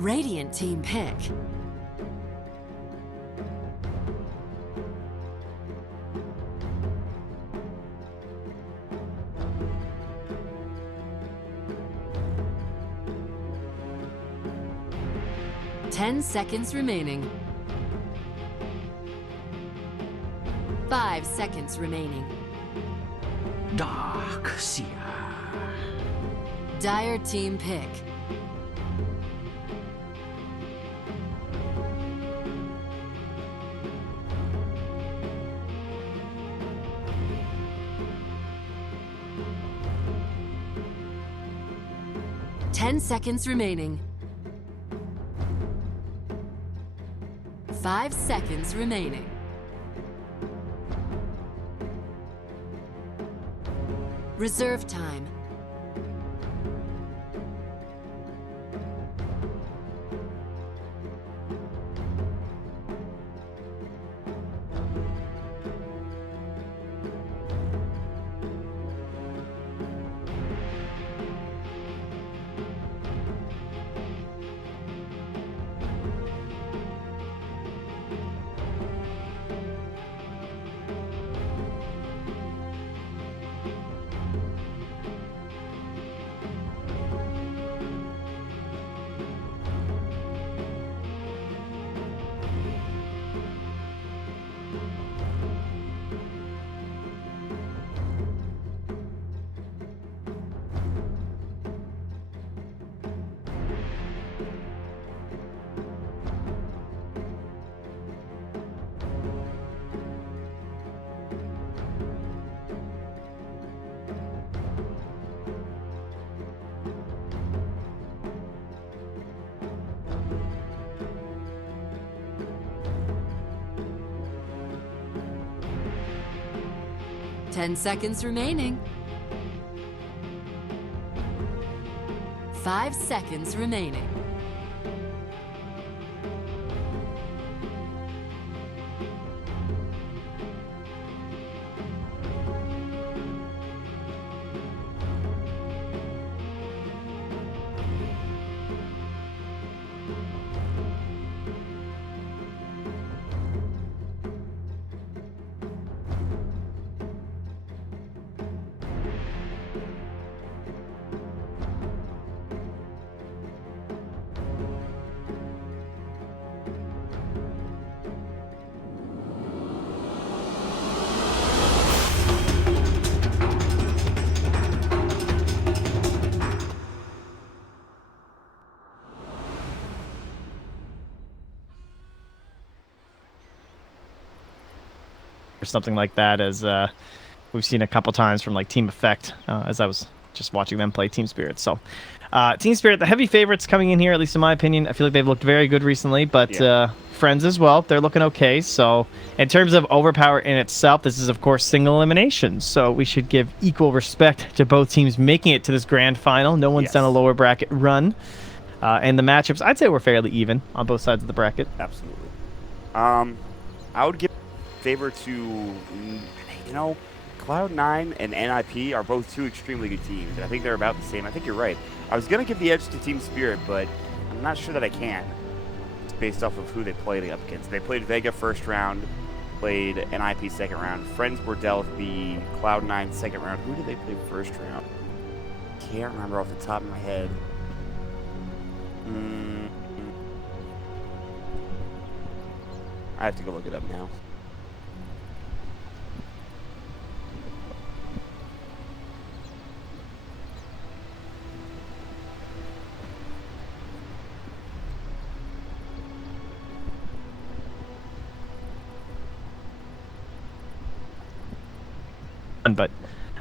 Radiant team pick. Ten seconds remaining. 5 seconds remaining. Dark Seer. Dire team pick. Ten seconds remaining. 5 seconds remaining. Reserve time. Ten seconds remaining. 5 seconds remaining. Or something like that, as we've seen a couple times from like Team Effect, as I was just watching them play Team Spirit. So Team Spirit, the heavy favorites coming in here, at least in my opinion. I feel like they've looked very good recently, but Friends as well, they're looking okay. So in terms of Overpower in itself, this is of course single elimination, so we should give equal respect to both teams making it to this grand final. No one's done a lower bracket run, and the matchups, I'd say, were fairly even on both sides of the bracket. Absolutely. I would give favor to, you know, Cloud9 and NIP are both two extremely good teams, and I think they're about the same. I think you're right. I was going to give the edge to Team Spirit, but I'm not sure that I can. It's based off of who they played up against. They played Vega first round, played NIP second round. Friends were dealt the Cloud9 second round. Who did they play first round? Can't remember off the top of my head. I have to go look it up now. But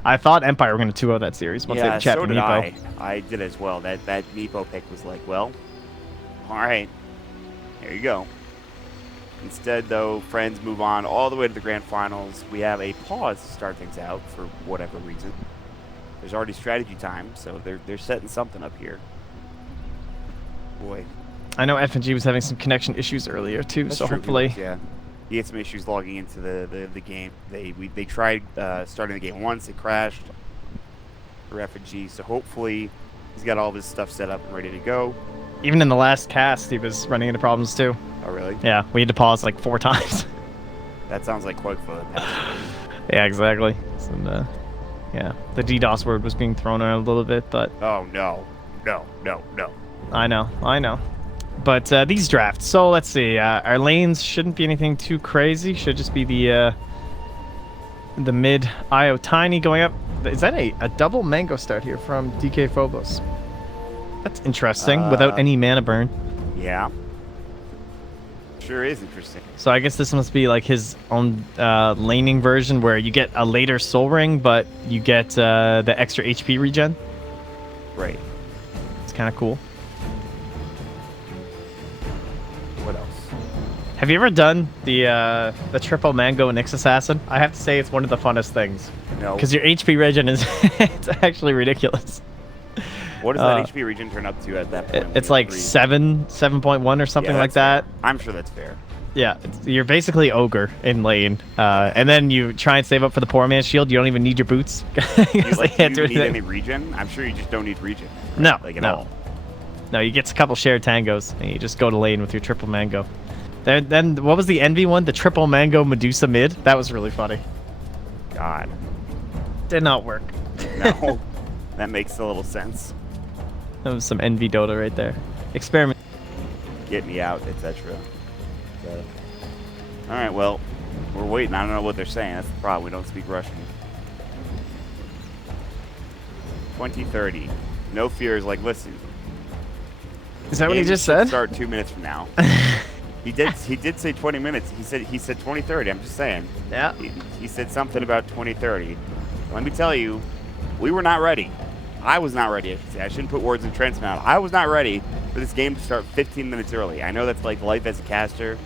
I thought Empire were going to 2-0 that series once they chat so did Meepo. I did as well. That Meepo pick was like, well, all right, there you go. Instead, though, Friends move on all the way to the grand finals. We have a pause to start things out for whatever reason. There's already strategy time, so they're setting something up here. Boy. I know FNG was having some connection issues earlier too, That's so true. hopefully. Yeah. He had some issues logging into the game. They tried starting the game once. It crashed for FNG, so hopefully he's got all of his stuff set up and ready to go. Even in the last cast, he was running into problems too. Oh, really? Yeah, we had to pause like 4 times. That sounds like quite fun. Yeah, exactly. And, yeah, the DDoS word was being thrown around a little bit, but Oh, no. No, no, no. I know. But these drafts, so let's see. Our lanes shouldn't be anything too crazy. Should just be the mid IO Tiny going up. Is that a double mango start here from DK Phobos? That's interesting, without any mana burn. Yeah. Sure is interesting. So I guess this must be like his own laning version where you get a later soul ring, but you get the extra HP regen. Right. It's kind of cool. What else? Have you ever done the triple mango Nyx Assassin? I have to say it's one of the funnest things. No. Because your HP regen is it's actually ridiculous. What does that HP region turn up to at that point? It's like 7.1 or something like that. Fair. I'm sure that's fair. Yeah, you're basically ogre in lane, and then you try and save up for the poor man's shield. You don't even need your boots. Do you need any regen? I'm sure you just don't need regen. Right? No, like at no. all. No, you get a couple shared tangos, and you just go to lane with your triple mango. Then what was the envy one? The triple mango Medusa mid? That was really funny. God. Did not work. No. That makes a little sense. That was some envy Dota right there. Experiment. Get me out, etc. Alright, well, we're waiting. I don't know what they're saying. That's the problem. We don't speak Russian. 2030. No fears. Like, listen. Is that what he Games just should said? Start 2 minutes from now. He did say 20 minutes. He said 2030. I'm just saying. Yeah. He said something about 2030. Let me tell you, we were not ready. I was not ready. I should say. I shouldn't put words in Trent's mouth. I was not ready for this game to start 15 minutes early. I know that's like life as a caster,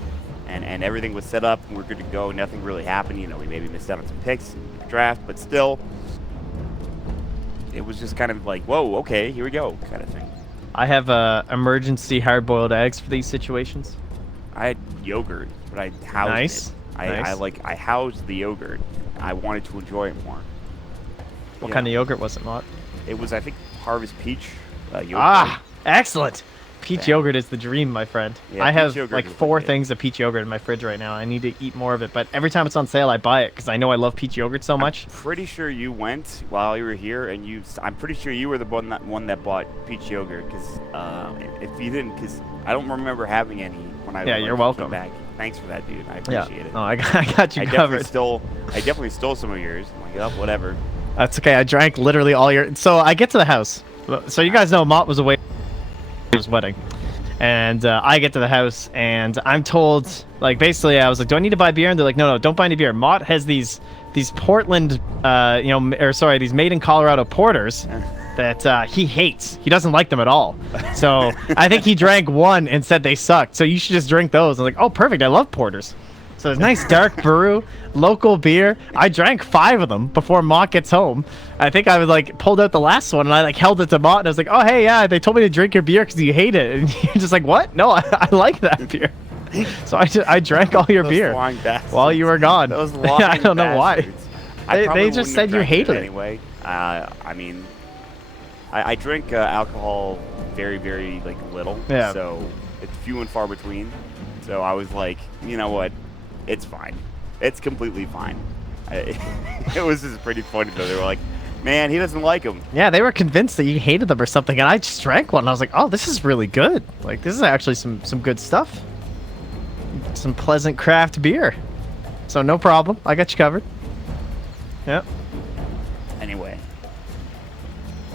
and everything was set up and we're good to go. Nothing really happened. You know, we maybe missed out on some picks in the draft, but still, it was just kind of like, whoa, okay, here we go, kind of thing. I have emergency hard-boiled eggs for these situations. I had yogurt, but I housed Nice. it. I housed the yogurt. I wanted to enjoy it more. What kind of yogurt was it, Mott? It was, I think, Harvest Peach yogurt. Ah, excellent. Peach Yeah. yogurt is the dream, my friend. Yeah, I peach have yogurt like is 4 legit. things of peach yogurt in my fridge right now. I need to eat more of it, but every time it's on sale, I buy it because I know I love peach yogurt so much. Pretty sure you went while you were here, and I'm pretty sure you were the one that bought peach yogurt. Because if you didn't, because I don't remember having any when I Yeah, you're came welcome. back. Thanks for that, dude. I Yeah, appreciate it. no, I got you covered. I definitely stole some of yours. I'm like, oh, whatever. That's okay. I drank literally all your. So I get to the house. So you guys know Mott was away for his wedding, and I get to the house and I'm told, like, basically I was like, do I need to buy beer? And they're like, no, don't buy any beer. Mott has these Portland, these made in Colorado porters that he hates. He doesn't like them at all. So I think he drank one and said they sucked. So you should just drink those. I'm like, oh, perfect. I love porters. So it's nice dark brew, local beer. I drank 5 of them before Mott gets home. I think I was like pulled out the last one and I like held it to Mott and I was like, oh hey, yeah, they told me to drink your beer because you hate it. And you're just like, what? No, I like that beer. So I drank all your Those beer lying bastards. while you were gone. Those lying I don't know why. bastards. I They probably just wouldn't said have you drank hated it. anyway. I mean, I drink alcohol very, very like little. Yeah. So it's few and far between. So I was like, you know what? It's fine. It's completely fine. It was just pretty funny though. They were like, man, he doesn't like them. Yeah, they were convinced that you hated them or something, and I just drank one and I was like, oh, this is really good. Like, this is actually some good stuff. Some pleasant craft beer. So no problem. I got you covered. Yep. Anyway,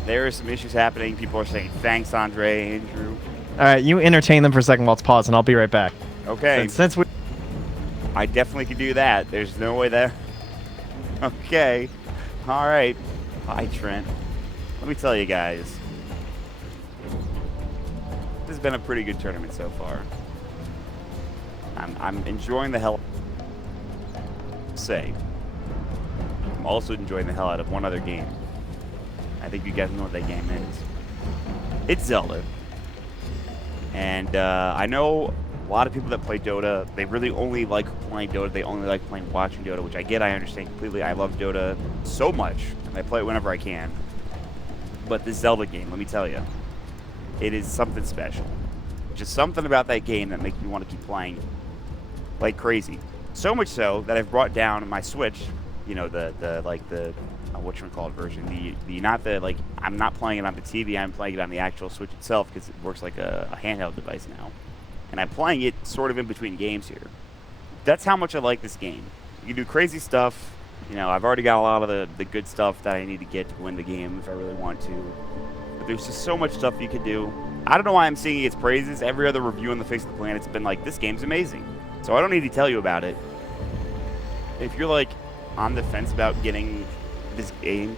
there are some issues happening. People are saying, thanks, Andre, Andrew. All right, you entertain them for a second while it's paused, and I'll be right back. Okay. Since we... I definitely could do that. There's no way there. Okay. All right. Bye, Trent. Let me tell you guys. This has been a pretty good tournament so far. I'm enjoying the hell. Say. I'm also enjoying the hell out of one other game. I think you guys know what that game is. It's Zelda. And I know a lot of people that play Dota, they really only like playing Dota. They only like watching Dota, which I get, I understand completely. I love Dota so much, and I play it whenever I can. But this Zelda game, let me tell you, it is something special. Just something about that game that makes me want to keep playing like crazy. So much so that I've brought down my Switch, you know, the whatchamacallit version. The not the, like, I'm not playing it on the TV, I'm playing it on the actual Switch itself because it works like a handheld device now. And I'm playing it sort of in between games here. That's how much I like this game. You can do crazy stuff. You know, I've already got a lot of the good stuff that I need to get to win the game if I really want to. But there's just so much stuff you can do. I don't know why I'm singing its praises. Every other review on the face of the planet's been like, this game's amazing. So I don't need to tell you about it. If you're, like, on the fence about getting this game,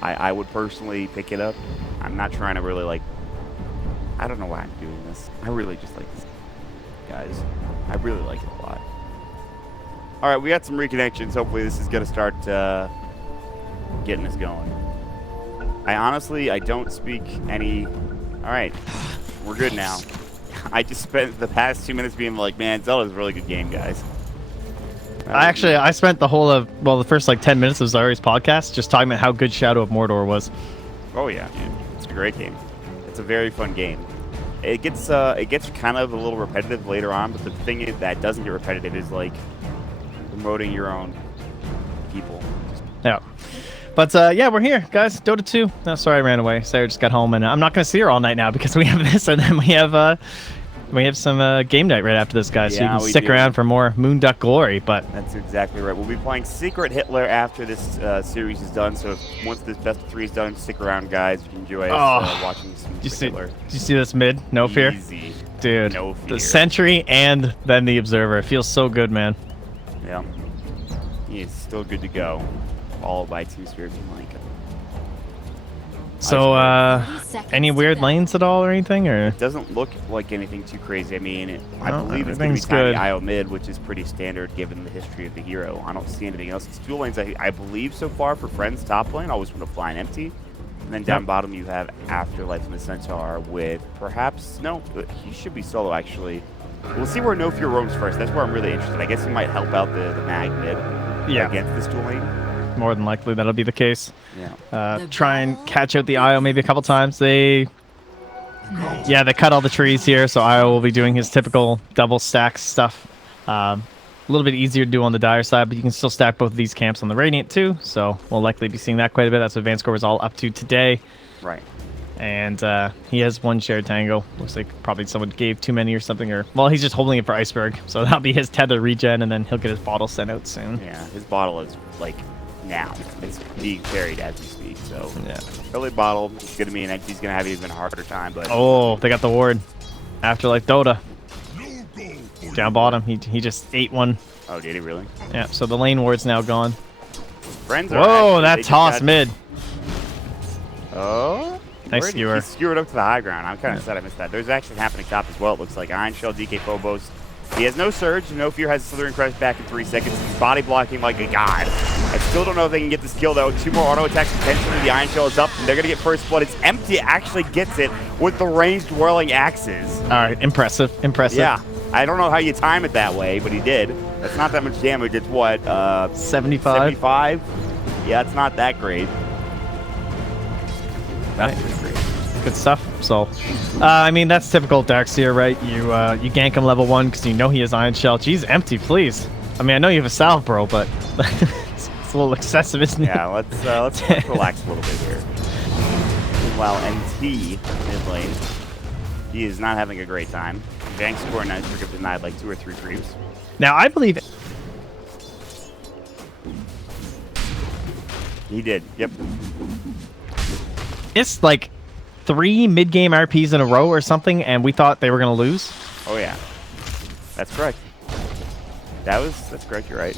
I would personally pick it up. I'm not trying to really, like... I don't know why I'm doing this. I really just like this game, guys. I really like it a lot. All right, we got some reconnections. Hopefully this is going to start getting us going. I don't speak any... All right, we're good now. I just spent the past 2 minutes being like, man, Zelda's a really good game, guys. I spent the first like 10 minutes of Zari's podcast just talking about how good Shadow of Mordor was. Oh yeah, dude. It's a great game. It's a very fun game. It gets kind of a little repetitive later on, but the thing that doesn't get repetitive is like promoting your own people. Yeah. But yeah, we're here, guys. Dota 2. No, sorry I ran away. Sarah just got home, and I'm not going to see her all night now because we have this, and then we have some game night right after this, guys. So you can stick around for more Moonduck glory. But that's exactly right. We'll be playing Secret Hitler after this series is done. So once this best of 3 is done, stick around, guys. You can enjoy us watching some Hitler. Did you see this mid? No fear, Easy. Dude. No fear. The Sentry and then the Observer. It feels so good, man. Yeah. He is still good to go. Followed by Team Spirit being like. So, any weird lanes at all or anything, or? It doesn't look like anything too crazy. I mean, I believe it's going to be Tiny IO mid, which is pretty standard given the history of the hero. I don't see anything else. It's 2 lanes, I believe, so far for Friends top lane. Always want to fly an empty. And then down bottom, you have Afterlife and the Centaur with perhaps... No, he should be solo, actually. We'll see where No Fear roams first. That's where I'm really interested. I guess he might help out the mag mid against this 2 lane. More than likely, that'll be the case. Yeah. Try and catch out the IO maybe a couple times. They cut all the trees here, so IO will be doing his typical double stack stuff. A little bit easier to do on the Dire side, but you can still stack both of these camps on the Radiant too, so we'll likely be seeing that quite a bit. That's what Vanscore was all up to today. Right. And he has 1 shared tango. Looks like probably someone gave too many or something, or well, he's just holding it for Iceberg, so that'll be his tether regen, and then he'll get his bottle sent out soon. Yeah, his bottle is like now. It's being carried as we speak, so yeah. Early bottle, it's going to mean he's going to have even a harder time, but... Oh, they got the ward. Afterlife Dota. Down bottom, he just ate one. Oh, did he really? Yeah, so the lane ward's now gone. Friends are Whoa, that toss mid. Oh? Nice skewer. He skewered up to the high ground. I'm kind of sad I missed that. There's action happening top as well, it looks like. Iron Shell, DK Phobos. He has no surge. No Fear has Slithering Crest back in 3 seconds. He's body blocking like a god. I still don't know if they can get this kill, though. 2 more auto attacks potentially. The Iron Shell is up, and they're going to get first blood. It's empty. Actually gets it with the ranged whirling axes. All right, impressive. Yeah. I don't know how you time it that way, but he did. That's not that much damage. It's what? 75? 75? Yeah, it's not that great. That's pretty great. Good stuff. So, I mean, that's typical Darkseer, right? You gank him level 1 because you know he has Iron Shell. Jeez, empty, please. I mean, I know you have a salve, bro, but it's a little excessive, isn't it? Yeah, let's relax a little bit here. Meanwhile, NT mid lane, he is not having a great time. Bank score and Iceberg have denied like 2 or 3 creeps. Now, I believe he did. Yep. it's like 3 mid-game RPs in a row or something, and we thought they were going to lose. Oh, yeah. That's correct. That's correct, you're right.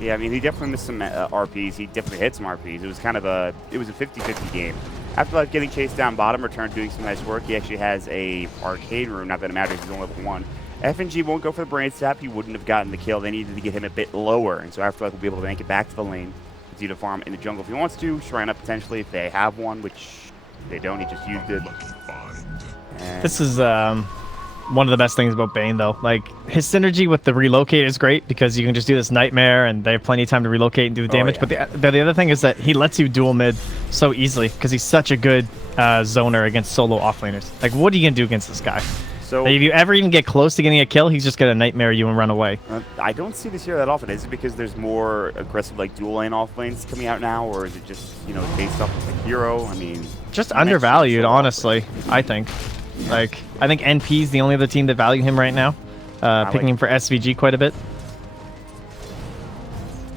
Yeah, I mean, he definitely missed some RPs. He definitely hit some RPs. It was kind of a 50-50 game. After getting chased down bottom, returned doing some nice work. He actually has a arcade room. Not that it matters. He's only level 1. FNG won't go for the brain sap. He wouldn't have gotten the kill. They needed to get him a bit lower, and so Afterlife will be able to make it back to the lane. Continue to farm in the jungle if he wants to. Shrine up potentially if they have one, which they don't. He just used it. And This is one of the best things about Bane, though. Like, his synergy with the relocate is great because you can just do this nightmare and they have plenty of time to relocate and do the damage. Yeah. But the other thing is that he lets you dual mid so easily because he's such a good zoner against solo offlaners. Like, what are you going to do against this guy? So Like, if you ever even get close to getting a kill, he's just going to nightmare you and run away. I don't see this hero that often. Is it because there's more aggressive like dual lane off lanes coming out now, or is it just based off of the hero? I mean, Just I mentioned undervalued, solo honestly, I think. Like, I think NP's the only other team that value him right now. Picking him for SVG quite a bit.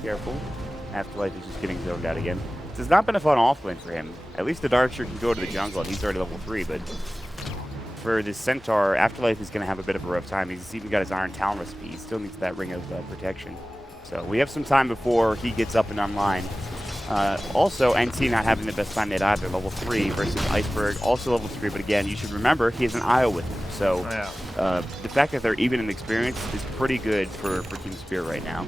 Careful. Afterlife is just getting zoned out again. This has not been a fun offlane for him. At least the Darkster can go to the jungle, and he's already level 3, but for this Centaur, Afterlife is going to have a bit of a rough time. He's even got his Iron Talon recipe. He still needs that Ring of Protection. So we have some time before he gets up and online. Also, NT not having the best time mid either. Level 3 versus Iceberg, also level 3, but again, you should remember he has an IO with him. So the fact that they're even in experience is pretty good for Team Spirit right now.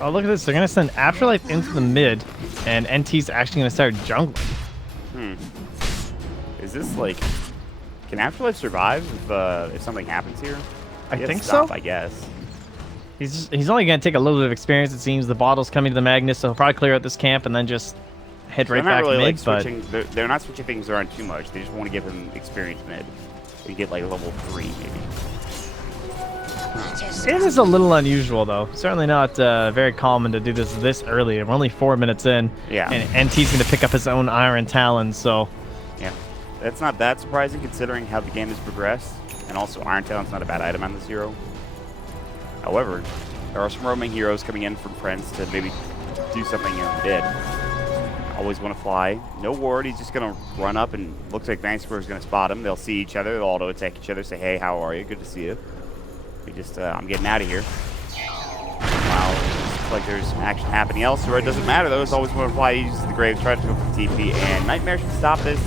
Oh, look at this. They're going to send Afterlife into the mid, and NT's actually going to start jungling. Is this like... Can Afterlife survive if something happens here? I think stop, so. I guess. He's only going to take a little bit of experience, it seems. The bottle's coming to the Magnus, so he'll probably clear out this camp and then just head right back really mid. Like switching, they're not switching things around too much. They just want to give him experience mid. You get like level 3 maybe. It is a little unusual, though. Certainly not very common to do this early. We're only 4 minutes in. Yeah. And NT's going to pick up his own Iron Talon, so... Yeah. That's not that surprising considering how the game has progressed. And also, Iron Talon's not a bad item on this hero. However, there are some roaming heroes coming in from friends to maybe do something mid. Always want to fly. No ward. He's just going to run up and looks like Vangsquare is going to spot him. They'll see each other. They'll auto-attack each other. Say, hey, how are you? Good to see you. We just, I'm getting out of here. Wow. Looks like there's some action happening elsewhere. It doesn't matter, though. It's always want to fly. He uses the Graves, tries to go for the TP, and Nightmare should stop this.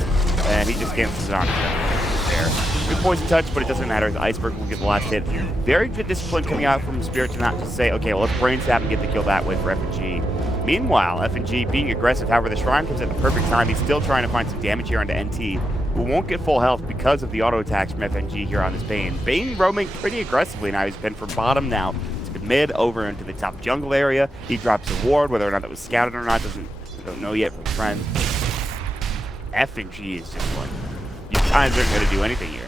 And he just cancels it on there. Good poison touch, but it doesn't matter. The Iceberg will get the last hit. Very good discipline coming out from Spirit to not just say, okay, well, let's brain stab and get the kill that way for FNG. Meanwhile, FNG being aggressive, however, the Shrine comes at the perfect time. He's still trying to find some damage here onto NT, who won't get full health because of the auto attacks from FNG here on this Bane. Bane roaming pretty aggressively now. He's been from bottom now to the mid over into the top jungle area. He drops a ward, whether or not that was scouted or not, don't know yet from friends. FNG is just like, you guys aren't going to do anything here.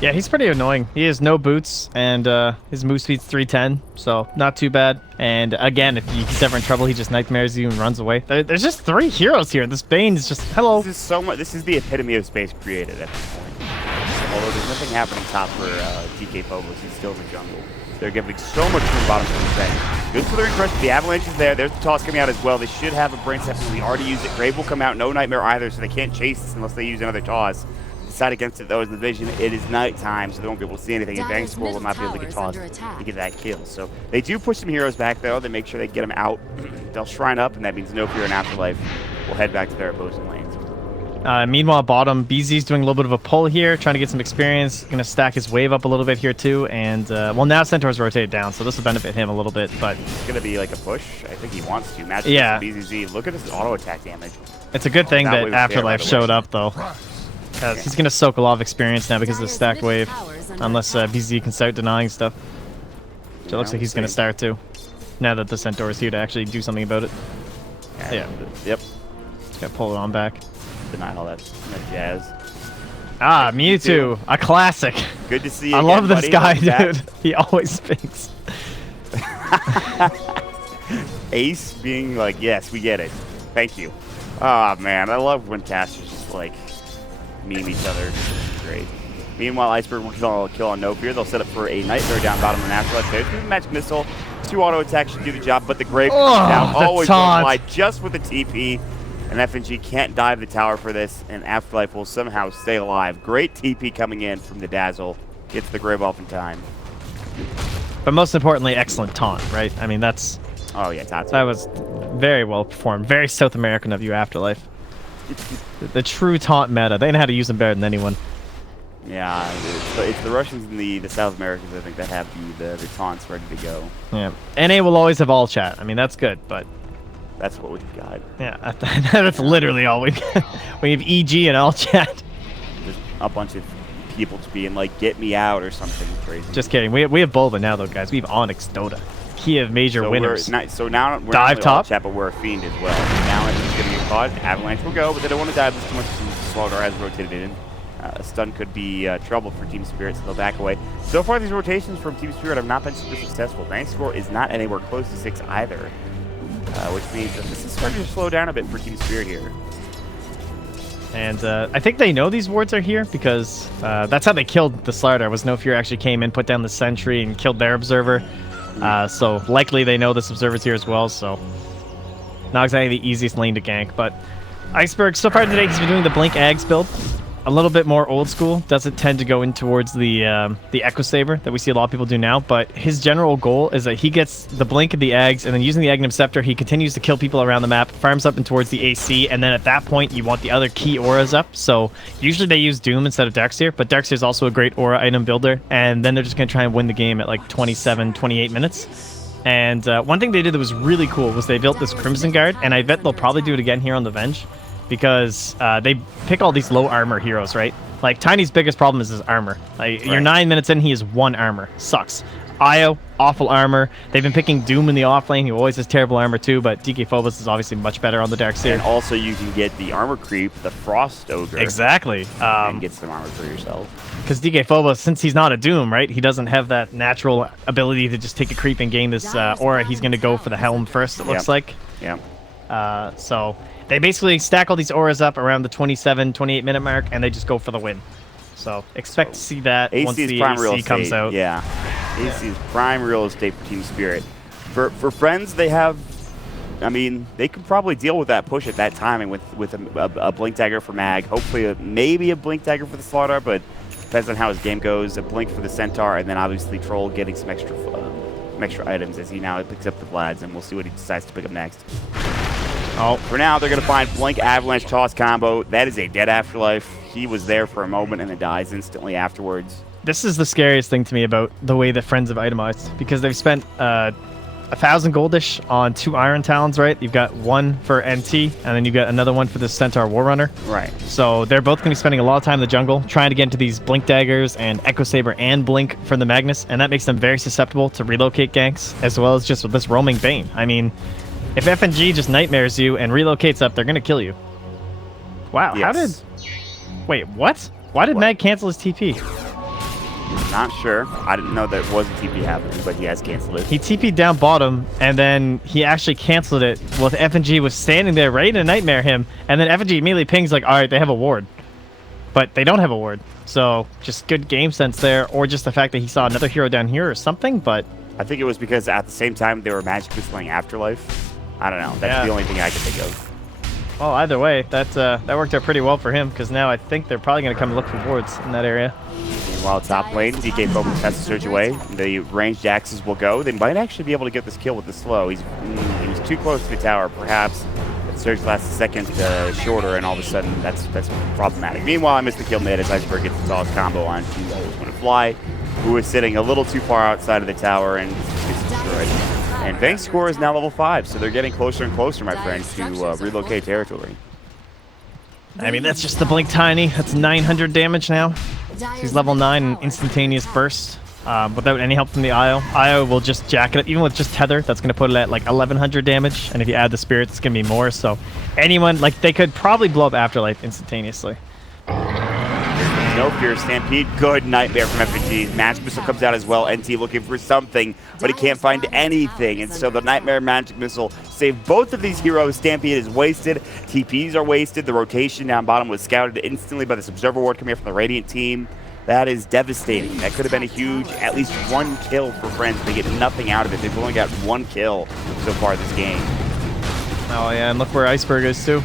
Yeah, he's pretty annoying. He has no boots, and his move speed's 310, so not too bad. And again, if he's ever in trouble, he just nightmares you and runs away. There's just 3 heroes here. This Bane is just, hello. This is so much. This is the epitome of space created at this point. Although there's nothing happening top for DK Phobos, he's still in the jungle. They're giving so much from the bottom from the Bane. Good for the crush. The Avalanche is there. There's the toss coming out as well. They should have a brain step. We already used it. Grave will come out. No Nightmare either, so they can't chase this unless they use another toss. Decide against it though is the vision. It is nighttime, so they won't be able to see anything. And Vangsquare will not be able to get tossed to get that kill. So they do push some heroes back though. They make sure they get them out. They'll shrine up, and that means no fear in Afterlife will head back to their opposing lanes. Meanwhile, bottom, BZ's doing a little bit of a pull here, trying to get some experience. Going to stack his wave up a little bit here too. And, well, now Centaur's rotated down, so this will benefit him a little bit. But it's going to be like a push. I think he wants to. Match BZZ. Look at his auto attack damage. It's a good thing that Afterlife showed up, though. He's going to soak a lot of experience now because of the stacked wave. Unless BZ can start denying stuff. So it looks like he's going to start too. Now that the Centaur is here to actually do something about it. Yeah. Yep. Just got to pull it on back. Deny all that jazz. Ah, Mewtwo, a classic. Good to see you. I love this guy, Welcome dude. He always speaks. Ace being like, yes, we get it. Thank you. Oh, man. I love when casters just, like, meme each other. It's great. Meanwhile, Iceberg will kill on No Fear. They'll set up for a Nightmare down bottom and Afterlife. There's the Magic Missile. 2 auto attacks should do the job, but the Grave comes down. Always one fly just with the TP. And FNG can't dive the tower for this, and Afterlife will somehow stay alive. Great TP coming in from the Dazzle. Gets the Grave off in time. But most importantly, excellent taunt, right? I mean, that's... Oh, yeah, Tatsu. That was very well performed. Very South American of you, Afterlife. The true taunt meta. They know how to use them better than anyone. Yeah, it's the Russians and the South Americans, I think, that have the taunts ready to go. Yeah. NA will always have all chat. I mean, that's good, but... That's what we've got. Yeah, that's literally all we got. We have EG and all chat. Just a bunch of people to be and like get me out or something crazy. Just kidding. We have Bulba now though, guys. We have Onyx, Dota. Key of major winners. So now we're dive not top. All chat, but we're a fiend as well. Avalanche is going to get caught. Avalanche will go, but they don't want to dive this too much since Slaughter has rotated in. A stun could be trouble for Team Spirit, so they'll back away. So far, these rotations from Team Spirit have not been super successful. Bank score is not anywhere close to 6 either, which means that this is starting to slow down a bit for Team Spirit here. And I think they know these wards are here because that's how they killed the Slardar. Was No Fear actually came in, put down the sentry, and killed their observer. So likely they know this observer's here as well. So not exactly the easiest lane to gank, but Iceberg so far today he's been doing the Blink Ags build. A little bit more old school. Doesn't tend to go in towards the Echo Saber that we see a lot of people do now. But his general goal is that he gets the Blink of the Ags, and then using the Aghanim Scepter, he continues to kill people around the map, farms up and towards the AC, and then at that point, you want the other key auras up. So usually they use Doom instead of Darkseer, but Darkseer is also a great aura item builder. And then they're just going to try and win the game at like 27, 28 minutes. And one thing they did that was really cool was they built this Crimson Guard, and I bet they'll probably do it again here on the Venge. Because they pick all these low armor heroes, right? Like, Tiny's biggest problem is his armor. Like, you're 9 minutes in, he has 1 armor. Sucks. Io, awful armor. They've been picking Doom in the offlane. He always has terrible armor too, but DK Phobos is obviously much better on the Darkseer. And also you can get the armor creep, the Frost Ogre. Exactly. And get some armor for yourself. Because DK Phobos, since he's not a Doom, right? He doesn't have that natural ability to just take a creep and gain this aura. He's going to go for the Helm first, it looks like. Yeah. So they basically stack all these auras up around the 27, 28 minute mark, and they just go for the win. So expect to see that once the AC comes out. Yeah. AC is prime real estate for Team Spirit. For Friends, they have, I mean, they could probably deal with that push at that timing with a Blink Dagger for Mag. Hopefully, maybe a Blink Dagger for the Slaughter, but depends on how his game goes. A Blink for the Centaur, and then obviously Troll getting some extra items as he now picks up the Vlads, and we'll see what he decides to pick up next. Oh, for now, they're going to find Blink Avalanche Toss combo. That is a dead Afterlife. He was there for a moment and then dies instantly afterwards. This is the scariest thing to me about the way that Friends have itemized, because they've spent 1,000 goldish on 2 Iron Talons, right? You've got 1 for NT, and then you've got another one for the Centaur Warrunner. Right. So they're both going to be spending a lot of time in the jungle, trying to get into these Blink Daggers and Echo Saber and Blink from the Magnus, and that makes them very susceptible to relocate ganks, as well as just with this roaming Bane. I mean, if FNG just nightmares you and relocates up, they're going to kill you. Wow, yes. How did... Wait, what? Why did Mag cancel his TP? Not sure. I didn't know there was a TP happening, but he has canceled it. He TP'd down bottom, and then he actually canceled it. Well, FNG was standing there ready to nightmare him, and then FNG immediately pings like, all right, they have a ward. But they don't have a ward. So just good game sense there, or just the fact that he saw another hero down here or something, but... I think it was because at the same time they were magic missiling Afterlife. I don't know. That's the only thing I can think of. Well, either way, that worked out pretty well for him, because now I think they're probably going to come look for wards in that area. Meanwhile, top lane, DK Phobos has to surge away. The ranged axes will go. They might actually be able to get this kill with the slow. He was too close to the tower, perhaps. The surge lasts a second shorter, and all of a sudden, that's problematic. Meanwhile, I missed the kill mid as Iceberg gets the toss combo on Fly, who is sitting a little too far outside of the tower and gets destroyed. And Vank's score is now level 5, so they're getting closer and closer, my friend, to relocate territory. I mean, that's just the Blink Tiny. That's 900 damage now. He's level 9 and instantaneous burst without any help from the Io. Io will just jack it up. Even with just Tether, that's going to put it at like 1100 damage. And if you add the Spirits, it's going to be more. So anyone, like, they could probably blow up Afterlife instantaneously. No Fear, Stampede, good nightmare from FNG. Magic Missile comes out as well. NT looking for something, but he can't find anything. And so the Nightmare Magic Missile saved both of these heroes. Stampede is wasted. TPs are wasted. The rotation down bottom was scouted instantly by this Observer Ward coming here from the Radiant team. That is devastating. That could have been a huge, at least 1 kill for Friends. They get nothing out of it. They've only got 1 kill so far this game. Oh, yeah, and look where Iceberg is, too.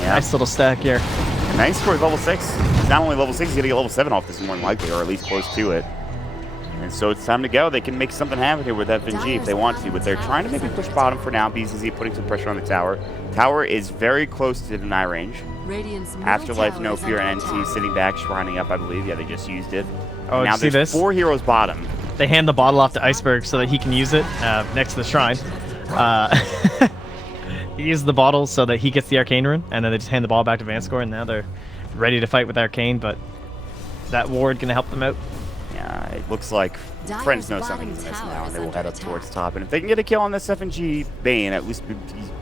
Yeah. Nice little stack here. And Nice score is level 6. He's not only level 6, he's going to get level 7 off this more than likely, or at least close to it. And so it's time to go. They can make something happen here with FNG if they want to, but they're trying to maybe push bottom for now. BZZ putting some pressure on the tower. Tower is very close to deny range. Afterlife, No Fear, and NT sitting back, shrining up, I believe. Yeah, they just used it. Oh, now you see there's this? 4 heroes bottom. They hand the bottle off to Iceberg so that he can use it next to the shrine. He uses the bottle so that he gets the Arcane Rune, and then they just hand the ball back to Vanscore, and now they're ready to fight with Arcane, but that ward going to help them out? Yeah, it looks like Friends know something is missing now, and they will head up towards top. And if they can get a kill on this FNG Bane, at least,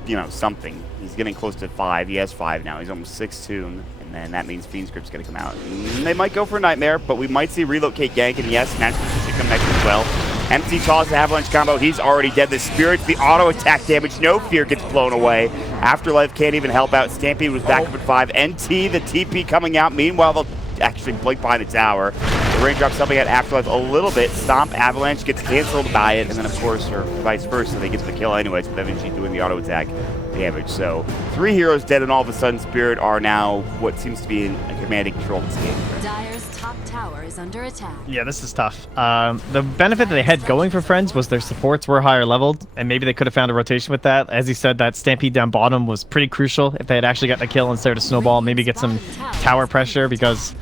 you know, something. He's getting close to 5. He has 5 now. He's almost 6-2, and then that means Fiend's Grip's going to come out. And they might go for a Nightmare, but we might see Relocate Gank, and yes, Natural should come next as well. Empty toss Avalanche combo. He's already dead. The Spirits, the auto attack damage. No Fear gets blown away. Afterlife can't even help out. Stampede was back up at 5. NT, the TP coming out. Meanwhile, they'll actually blink behind the tower. The raindrops helping out Afterlife a little bit. Stomp, Avalanche gets canceled by it, and then of course, or vice versa, they get the kill anyways with FNG doing the auto attack damage. So 3 heroes dead, and all of a sudden Spirit are now what seems to be in a commanding control of this game. Dire's top tower is under attack. Yeah, this is tough. The benefit that they had going for Friends was their supports were higher leveled, and maybe they could have found a rotation with that. As he said, that Stampede down bottom was pretty crucial. If they had actually gotten a kill instead of Snowball, maybe get some tower pressure, because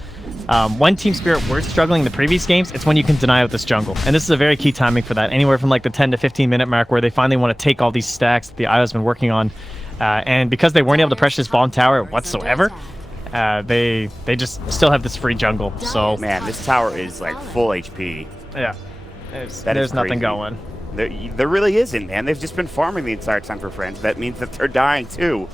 when Team Spirit were struggling in the previous games, it's when you can deny out this jungle. And this is a very key timing for that, anywhere from like the 10 to 15 minute mark, where they finally want to take all these stacks that the IO's been working on. And because they weren't able to pressure this bottom tower whatsoever, they just still have this free jungle. So man, this tower is like full HP. Yeah, there's nothing going. There really isn't, man. They've just been farming the entire time for Friends. That means that they're dying too.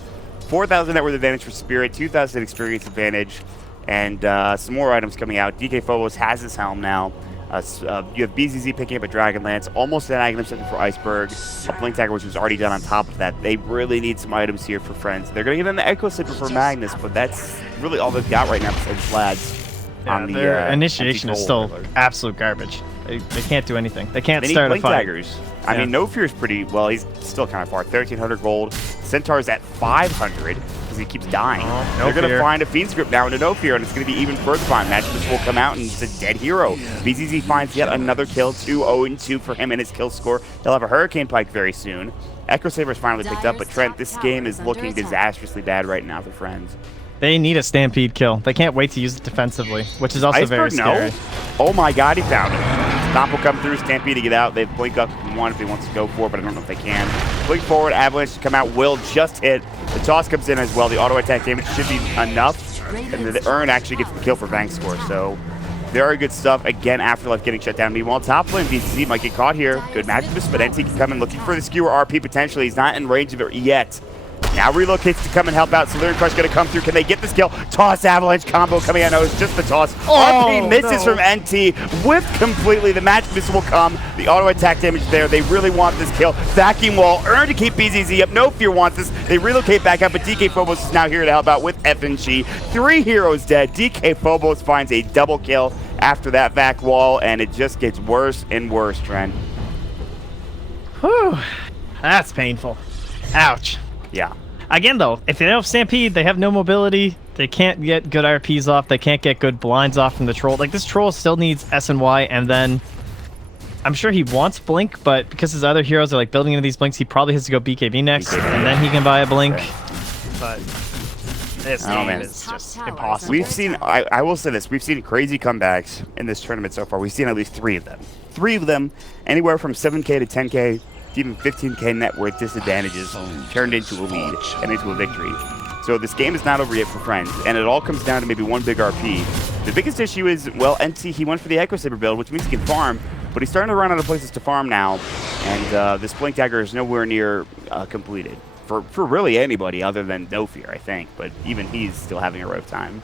4,000 net worth advantage for Spirit, 2,000 experience advantage, and some more items coming out. DK Phobos has his helm now. You have BZZ picking up a Dragon Lance, almost an item something for Iceberg, a Blink Dagger, which was already done on top of that. They really need some items here for Friends. They're going to get in the Echo Slipper for Magnus, but that's really all they've got right now besides Lads. Yeah, their initiation is still absolute garbage. They can't do anything. They can't start a Blink fight. Daggers. I mean, No Fear is pretty, well, he's still kind of far. 1,300 gold. Centaur's at 500 because he keeps dying. They're going to find a Fiend's Grip now into No Fear, and it's going to be even further behind. Matchups will come out, and it's a dead hero. BZZ finds yet another kill, 2-0-2 for him and his kill score. He'll have a Hurricane Pike very soon. Echo Saber's finally picked up, but Trent, this game is looking disastrously bad right now for Friends. They need a Stampede kill. They can't wait to use it defensively, which is also very scary. Oh my god, he found it. Stomp will come through, Stampede to get out. They blink up one if he wants to go for it, but I don't know if they can. Blink forward, Avalanche to come out. Will just hit. The toss comes in as well. The auto attack damage should be enough. And the Urn actually gets the kill for Vank score. So very good stuff. Again, Afterlife getting shut down. Meanwhile, top lane, BCC might get caught here. Good matchup. Spedenti can come in looking for the skewer RP potentially. He's not in range of it yet. Now relocates to come and help out. Solarian Crush going to come through. Can they get this kill? Toss Avalanche combo coming out. No, it's just the toss. RP misses from NT. Whipped completely. The match miss will come. The auto attack damage there. They really want this kill. Vacuum wall. Earn to keep BZZ up. No Fear wants this. They relocate back up, but DK Phobos is now here to help out with FNG. 3 heroes dead. DK Phobos finds a double kill after that vac wall, and it just gets worse and worse, Trent. Whew. That's painful. Ouch. Yeah. Again, though, if they don't have Stampede, they have no mobility. They can't get good RPs off. They can't get good blinds off from the Troll. Like, this Troll still needs SNY, and then I'm sure he wants Blink, but because his other heroes are, like, building into these Blinks, he probably has to go BKB next, and then he can buy a Blink. But this game is just impossible. We've seen, I will say this, we've seen crazy comebacks in this tournament so far. We've seen at least 3 of them. 3 of them, anywhere from 7K to 10K, even 15K net worth disadvantages turned into a lead and into a victory. So this game is not over yet for Friends, and it all comes down to maybe one big RP. The biggest issue is, well, NT, he went for the Echo Saber build, which means he can farm, but he's starting to run out of places to farm now, and this Blink Dagger is nowhere near completed for really anybody other than No Fear, I think, but even he's still having a rough time.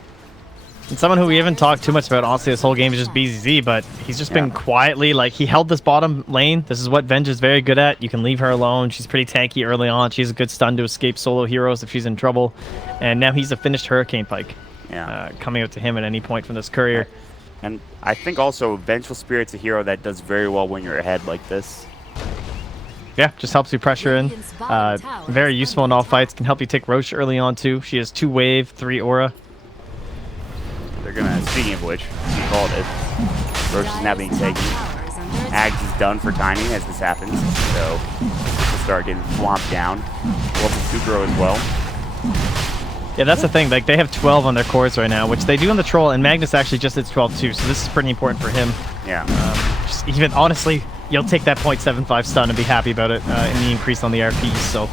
And someone who we haven't talked too much about, honestly, this whole game is just BZZ, but he's just been quietly, like, he held this bottom lane. This is what Venge is very good at. You can leave her alone. She's pretty tanky early on. She's a good stun to escape solo heroes if she's in trouble. And now he's a finished Hurricane Pike coming out to him at any point from this courier. And I think also Vengeful Spirit's a hero that does very well when you're ahead like this. Yeah, just helps you pressure in. Very useful in all fights. Can help you take Roche early on, too. She has 2 wave, 3 aura. They're gonna, speaking of which, he called it. Roche is now being taken. Ags is done for timing as this happens, so we'll start getting swamped down. We'll have Sugro as well. Yeah, that's the thing. Like, they have 12 on their cores right now, which they do on the Troll, and Magnus actually just hits 12 too, so this is pretty important for him. Yeah. Just even, honestly, you'll take that 0.75 stun and be happy about it in the increase on the RPs, so...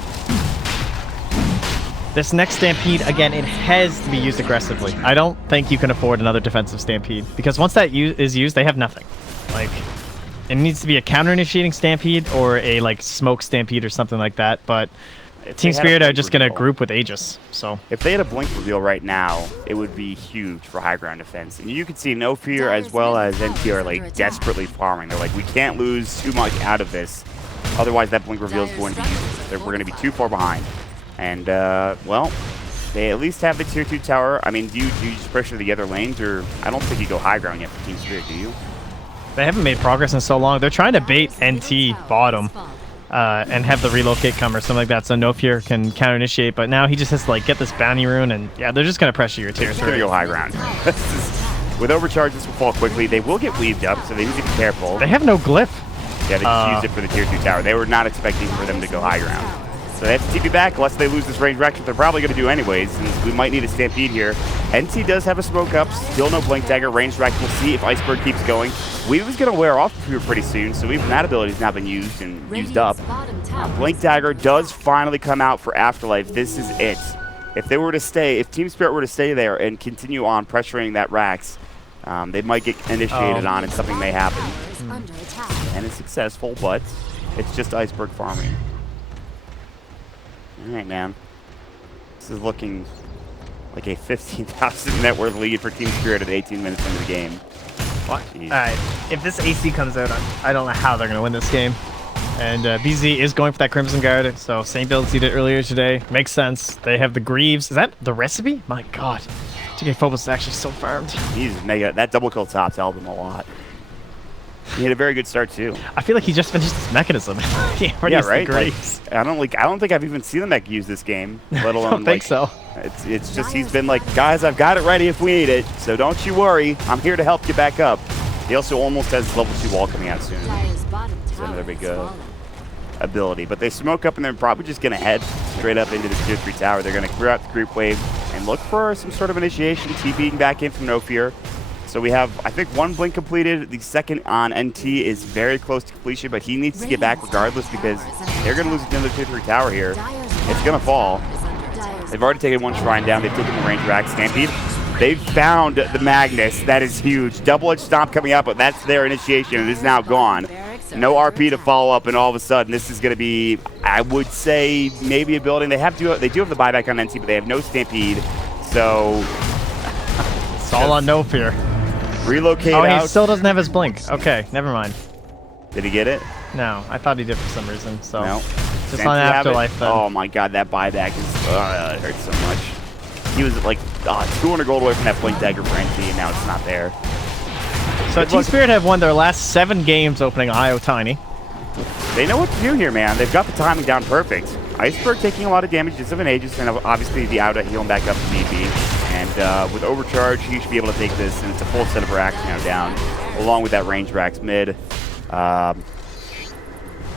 This next Stampede, again, it has to be used aggressively. I don't think you can afford another defensive Stampede, because once that is used, they have nothing. Like, it needs to be a counter-initiating Stampede or a, like, smoke Stampede or something like that, but Team Spirit are just going to group with Aegis, so... If they had a blink reveal right now, it would be huge for high ground defense. And you can see No Fear as well as NT are, like, desperately farming. They're like, we can't lose too much out of this. Otherwise, that blink reveal is going to be useless. We're going to be too far behind. And, well, they at least have the tier 2 tower. I mean, do you just pressure the other lanes, or I don't think you go high ground yet for Team Spirit, do you? They haven't made progress in so long. They're trying to bait NT bottom and have the relocate come or something like that, so No Fear can counter-initiate, but now he just has to, like, get this bounty rune, and, yeah, they're just going to pressure your tier 3. They're going to go high ground. With overcharge, this will fall quickly. They will get weaved up, so they need to be careful. They have no glyph. Yeah, they just used it for the tier 2 tower. They were not expecting for them to go high ground. So they have to TP back unless they lose this range reaction. They're probably going to do anyways, and we might need a Stampede here. NT does have a smoke up, still no Blink Dagger. Range reaction, we'll see if Iceberg keeps going. Weave is going to wear off here pretty soon, so even that ability has now been used and used up. Blink Dagger does finally come out for Afterlife. This is it. If they were to stay, if Team Spirit were to stay there and continue on pressuring that Rax, they might get initiated on and something may happen. And it's successful, but it's just Iceberg farming. All right, man. This is looking like a 15,000 net worth lead for Team Spirit at 18 minutes into the game. What? Alright, if this AC comes out, I don't know how they're going to win this game. And BZ is going for that Crimson Guard, so same build as he did earlier today. Makes sense. They have the Greaves. Is that the recipe? My god. TK Phobos is actually so farmed. He's mega. That double kill top's helped him a lot. He had a very good start too. I feel like he just finished his mechanism. Yeah, right. Like, I don't think I've even seen the mech use this game, let alone. I don't think so. It's just he's been like, guys, I've got it ready if we need it, so don't you worry. I'm here to help you back up. He also almost has level 2 wall coming out soon. It's another big ability, but they smoke up and they're probably just gonna head straight up into the tier 3 tower. They're gonna clear out the creep wave and look for some sort of initiation. TPing back in from No Fear. So we have, I think, one blink completed. The second on NT is very close to completion, but he needs to get back regardless because they're going to lose another tier 3 tower here. It's going to fall. They've already taken one shrine down. They've taken the range rack Stampede. They've found the Magnus. That is huge. Double-edged stomp coming out, but that's their initiation. It is now gone. No RP to follow up, and all of a sudden, this is going to be, I would say, maybe a building. They do have the buyback on NT, but they have no Stampede. So it's all on No Fear. Relocate out. Oh, he still doesn't have his blink. Okay, never mind. Did he get it? No, I thought he did for some reason. So no. Just on Afterlife then. Oh my god, that buyback is it hurts so much. He was like 200 gold away from that blink dagger for NT, and now it's not there. So Team Spirit have won their last 7 games opening IO Tiny. They know what to do here, man. They've got the timing down perfect. Iceberg taking a lot of damage just of an Aegis, and obviously the Auto heal him back up if need be. And with Overcharge, he should be able to take this, and it's a full set of racks now down, along with that range racks mid. I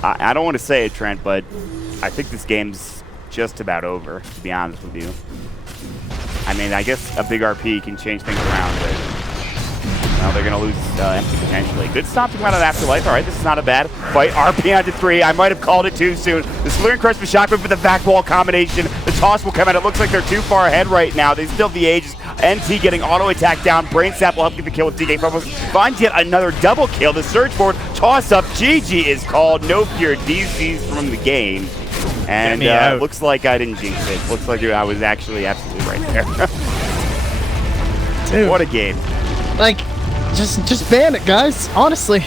don't want to say it, Trent, but I think this game's just about over, to be honest with you. I mean, I guess a big RP can change things around, but well, they're going to lose empty potentially. Good stop to come out of Afterlife. All right, this is not a bad fight. RP onto 3. I might have called it too soon. The Slurring Crest with Shotgun for the back wall combination. The toss will come out. It looks like they're too far ahead right now. They still have the Aegis. NT getting auto attack down. Brain Sap will help get the kill with TK Phobos. Finds yet another double kill. The surge forward. Toss up. GG is called. No Fear DCs from the game. And looks like I didn't jinx it. Looks like I was actually absolutely right there. Dude. What a game. Like, just ban it, guys. Honestly.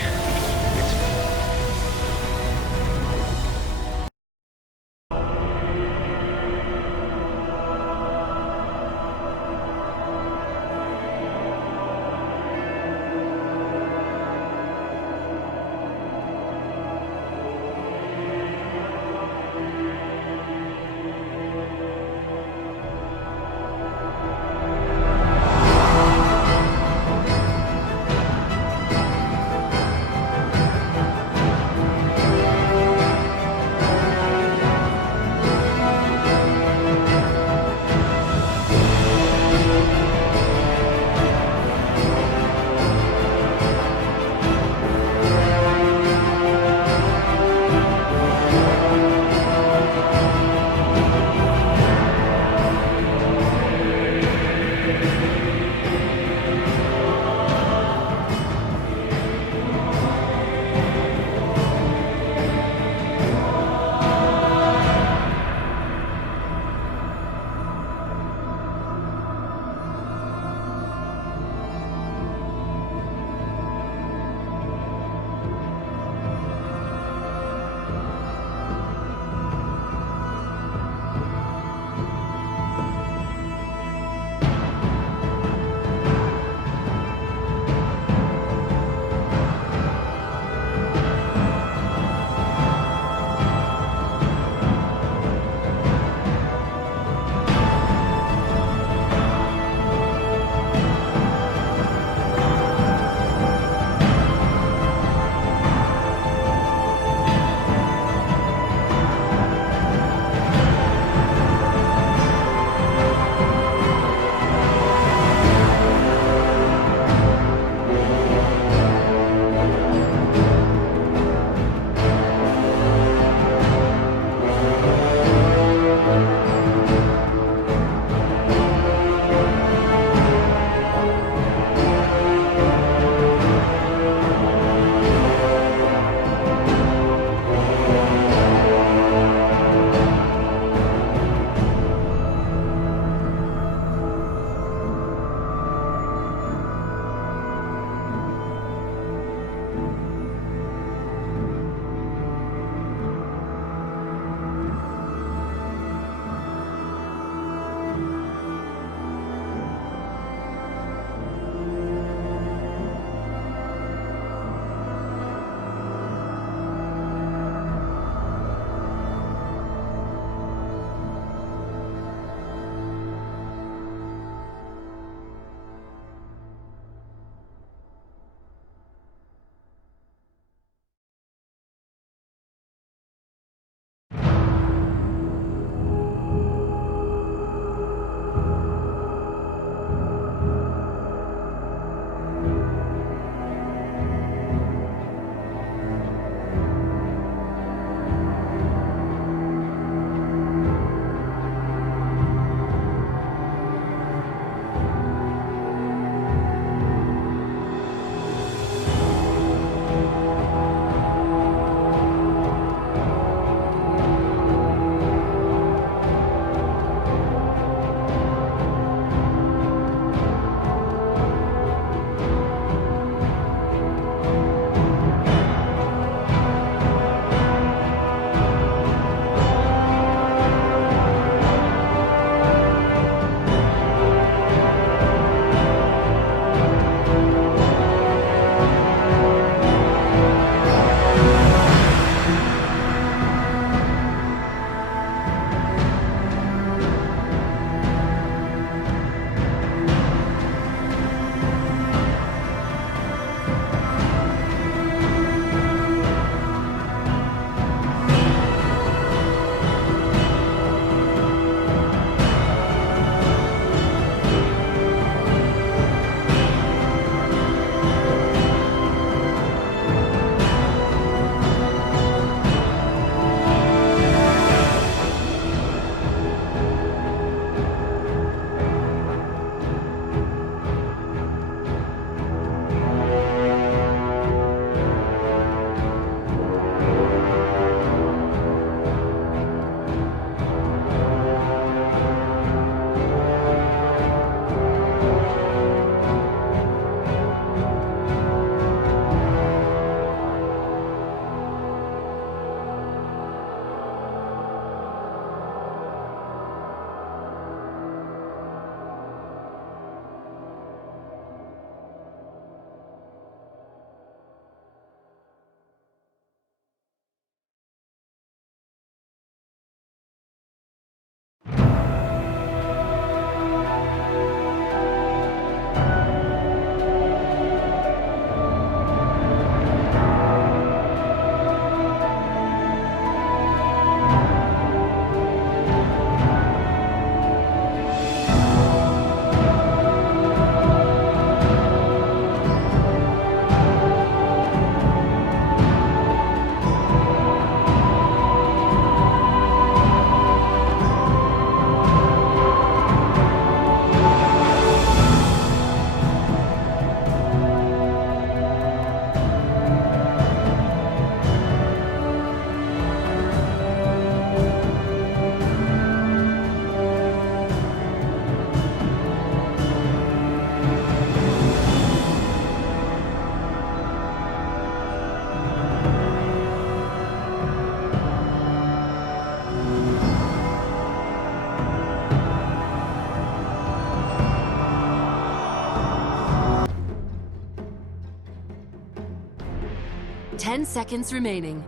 10 seconds remaining.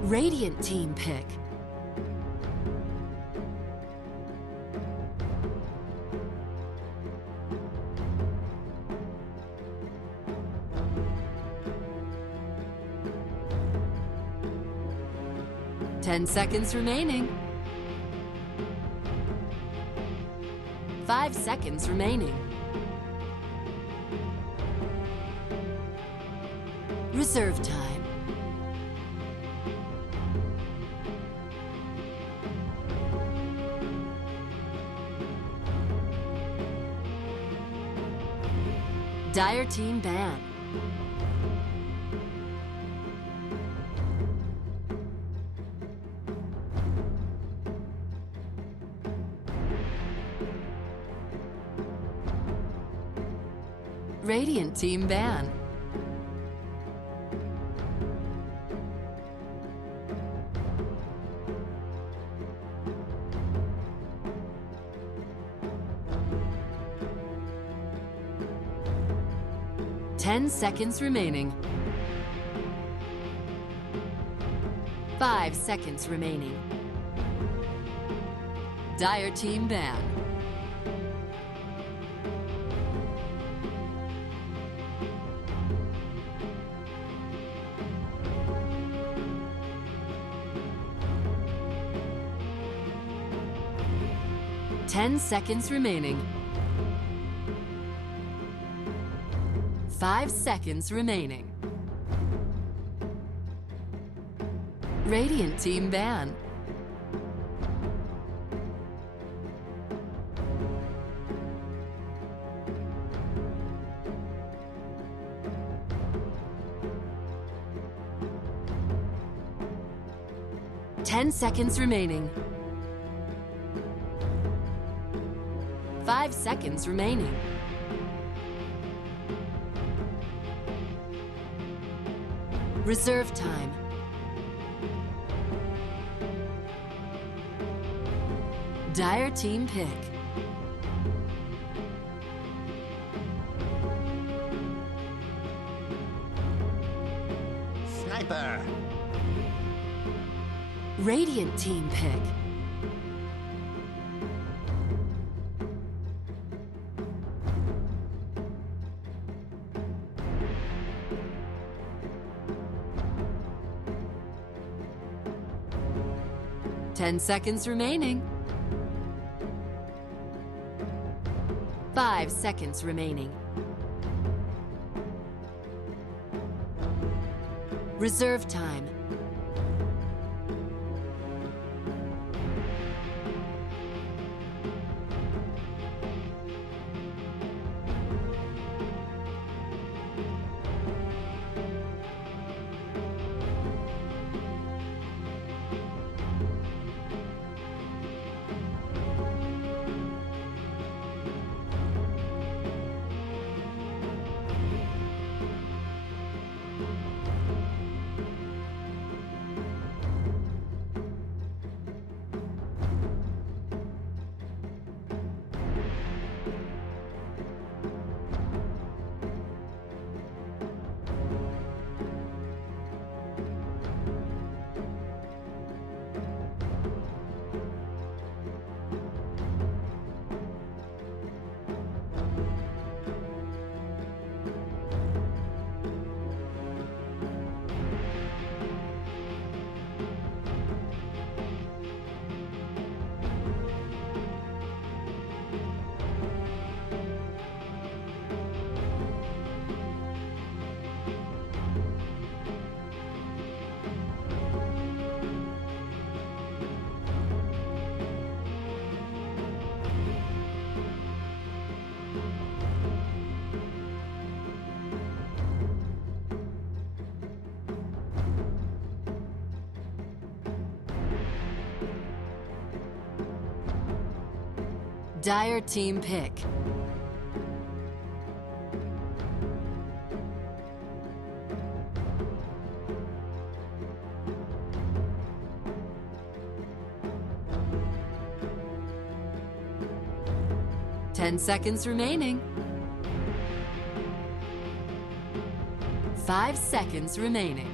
Radiant team pick. Ten seconds remaining. 5 seconds remaining. Reserve time. Dire team ban. Radiant team ban. Ten seconds remaining. 5 seconds remaining. Dire team ban. Ten seconds remaining. 5 seconds remaining. Radiant team ban. Ten seconds remaining. 5 seconds remaining. Reserve time. Dire team pick. Sniper. Radiant team pick. Ten seconds remaining. 5 seconds remaining. Reserve time. Dire team pick. Ten seconds remaining. 5 seconds remaining.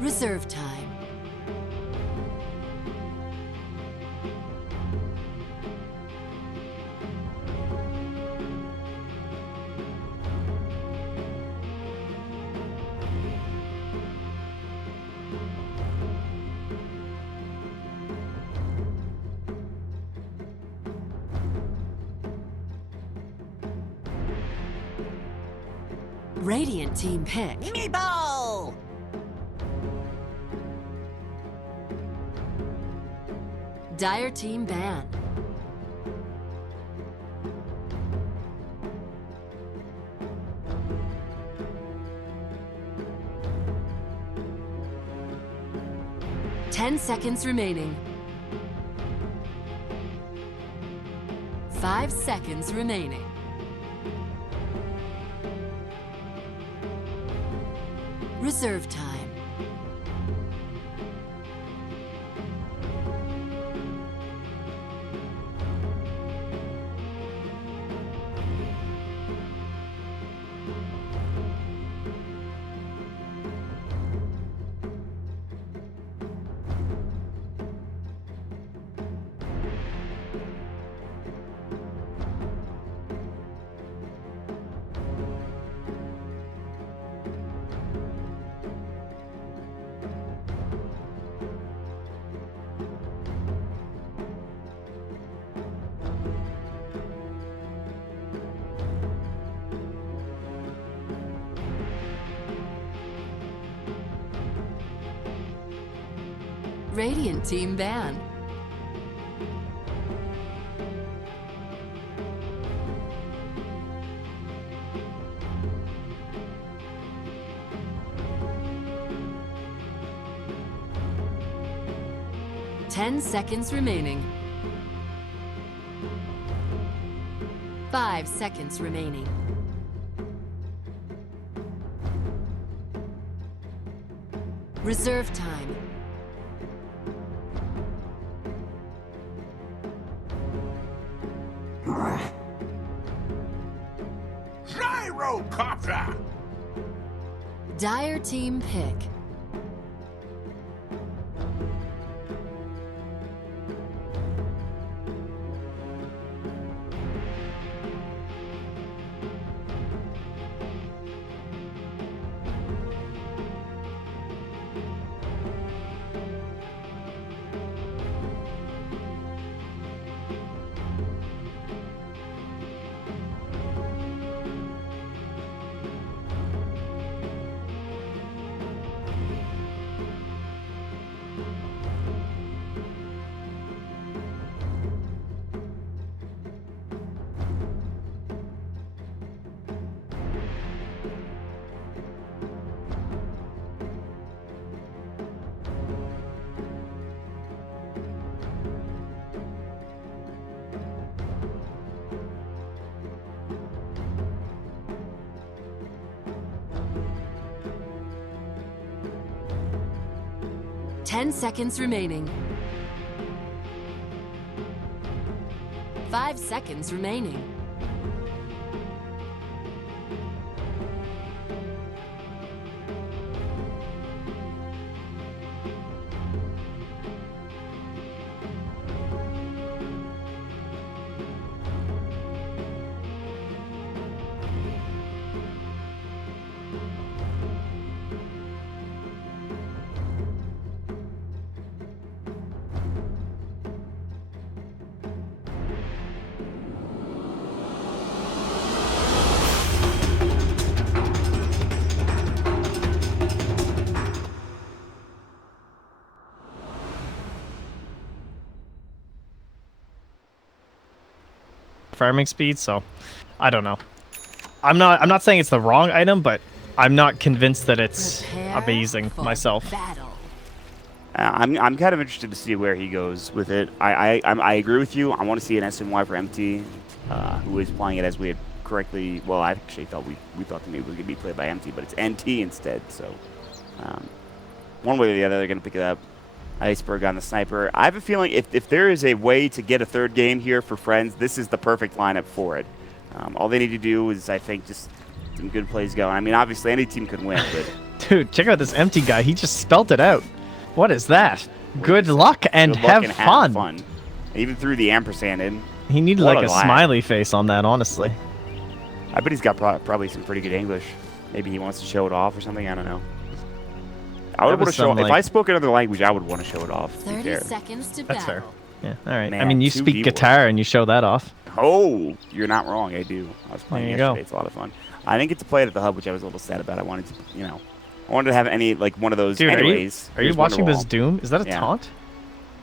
Reserve time. Radiant team pick. Meatball! Dire team ban. Ten seconds remaining. 5 seconds remaining. Reserve time. Radiant team ban. Ten seconds remaining. 5 seconds remaining. Reserve time. Gyrocopter! Dire team pick. Ten seconds remaining. 5 seconds remaining. Farming speed, so I don't know. I'm not saying it's the wrong item, but I'm not convinced that it's Prepare amazing for myself. Battle. I'm kind of interested to see where he goes with it. I agree with you. I want to see an SNY for MT, who is playing it as we had correctly. Well, I actually thought we thought that maybe it was gonna be played by MT, but it's NT instead. So one way or the other, they're gonna pick it up. Iceberg on the sniper. I have a feeling if there is a way to get a third game here for friends, this is the perfect lineup for it. All they need to do is, I think, just some good plays going. I mean, obviously, any team could win, but Dude, check out this empty guy. He just spelt it out. What is that? Good luck and good luck have and fun. have fun. Even threw the ampersand in. He needed What like a a lad. smiley face on that, honestly. I bet he's got probably some pretty good English. Maybe he wants to show it off or something. I don't know. I would That want to was show. some, If like- I spoke another language, I would want to show it off. To be 30 fair. seconds to That's fair. battle. Yeah, all right. I Man, mean, you 2 speak keyboards. guitar and you show that off. Oh, you're not wrong. I do. I was playing There you yesterday. go. It's a lot of fun. I didn't get to play it at the hub, which I was a little sad about. I wanted to, I wanted to have any like one of those. Dude, Anyways, are you here's watching this Wonderwall. Doom? Is that a Yeah. taunt?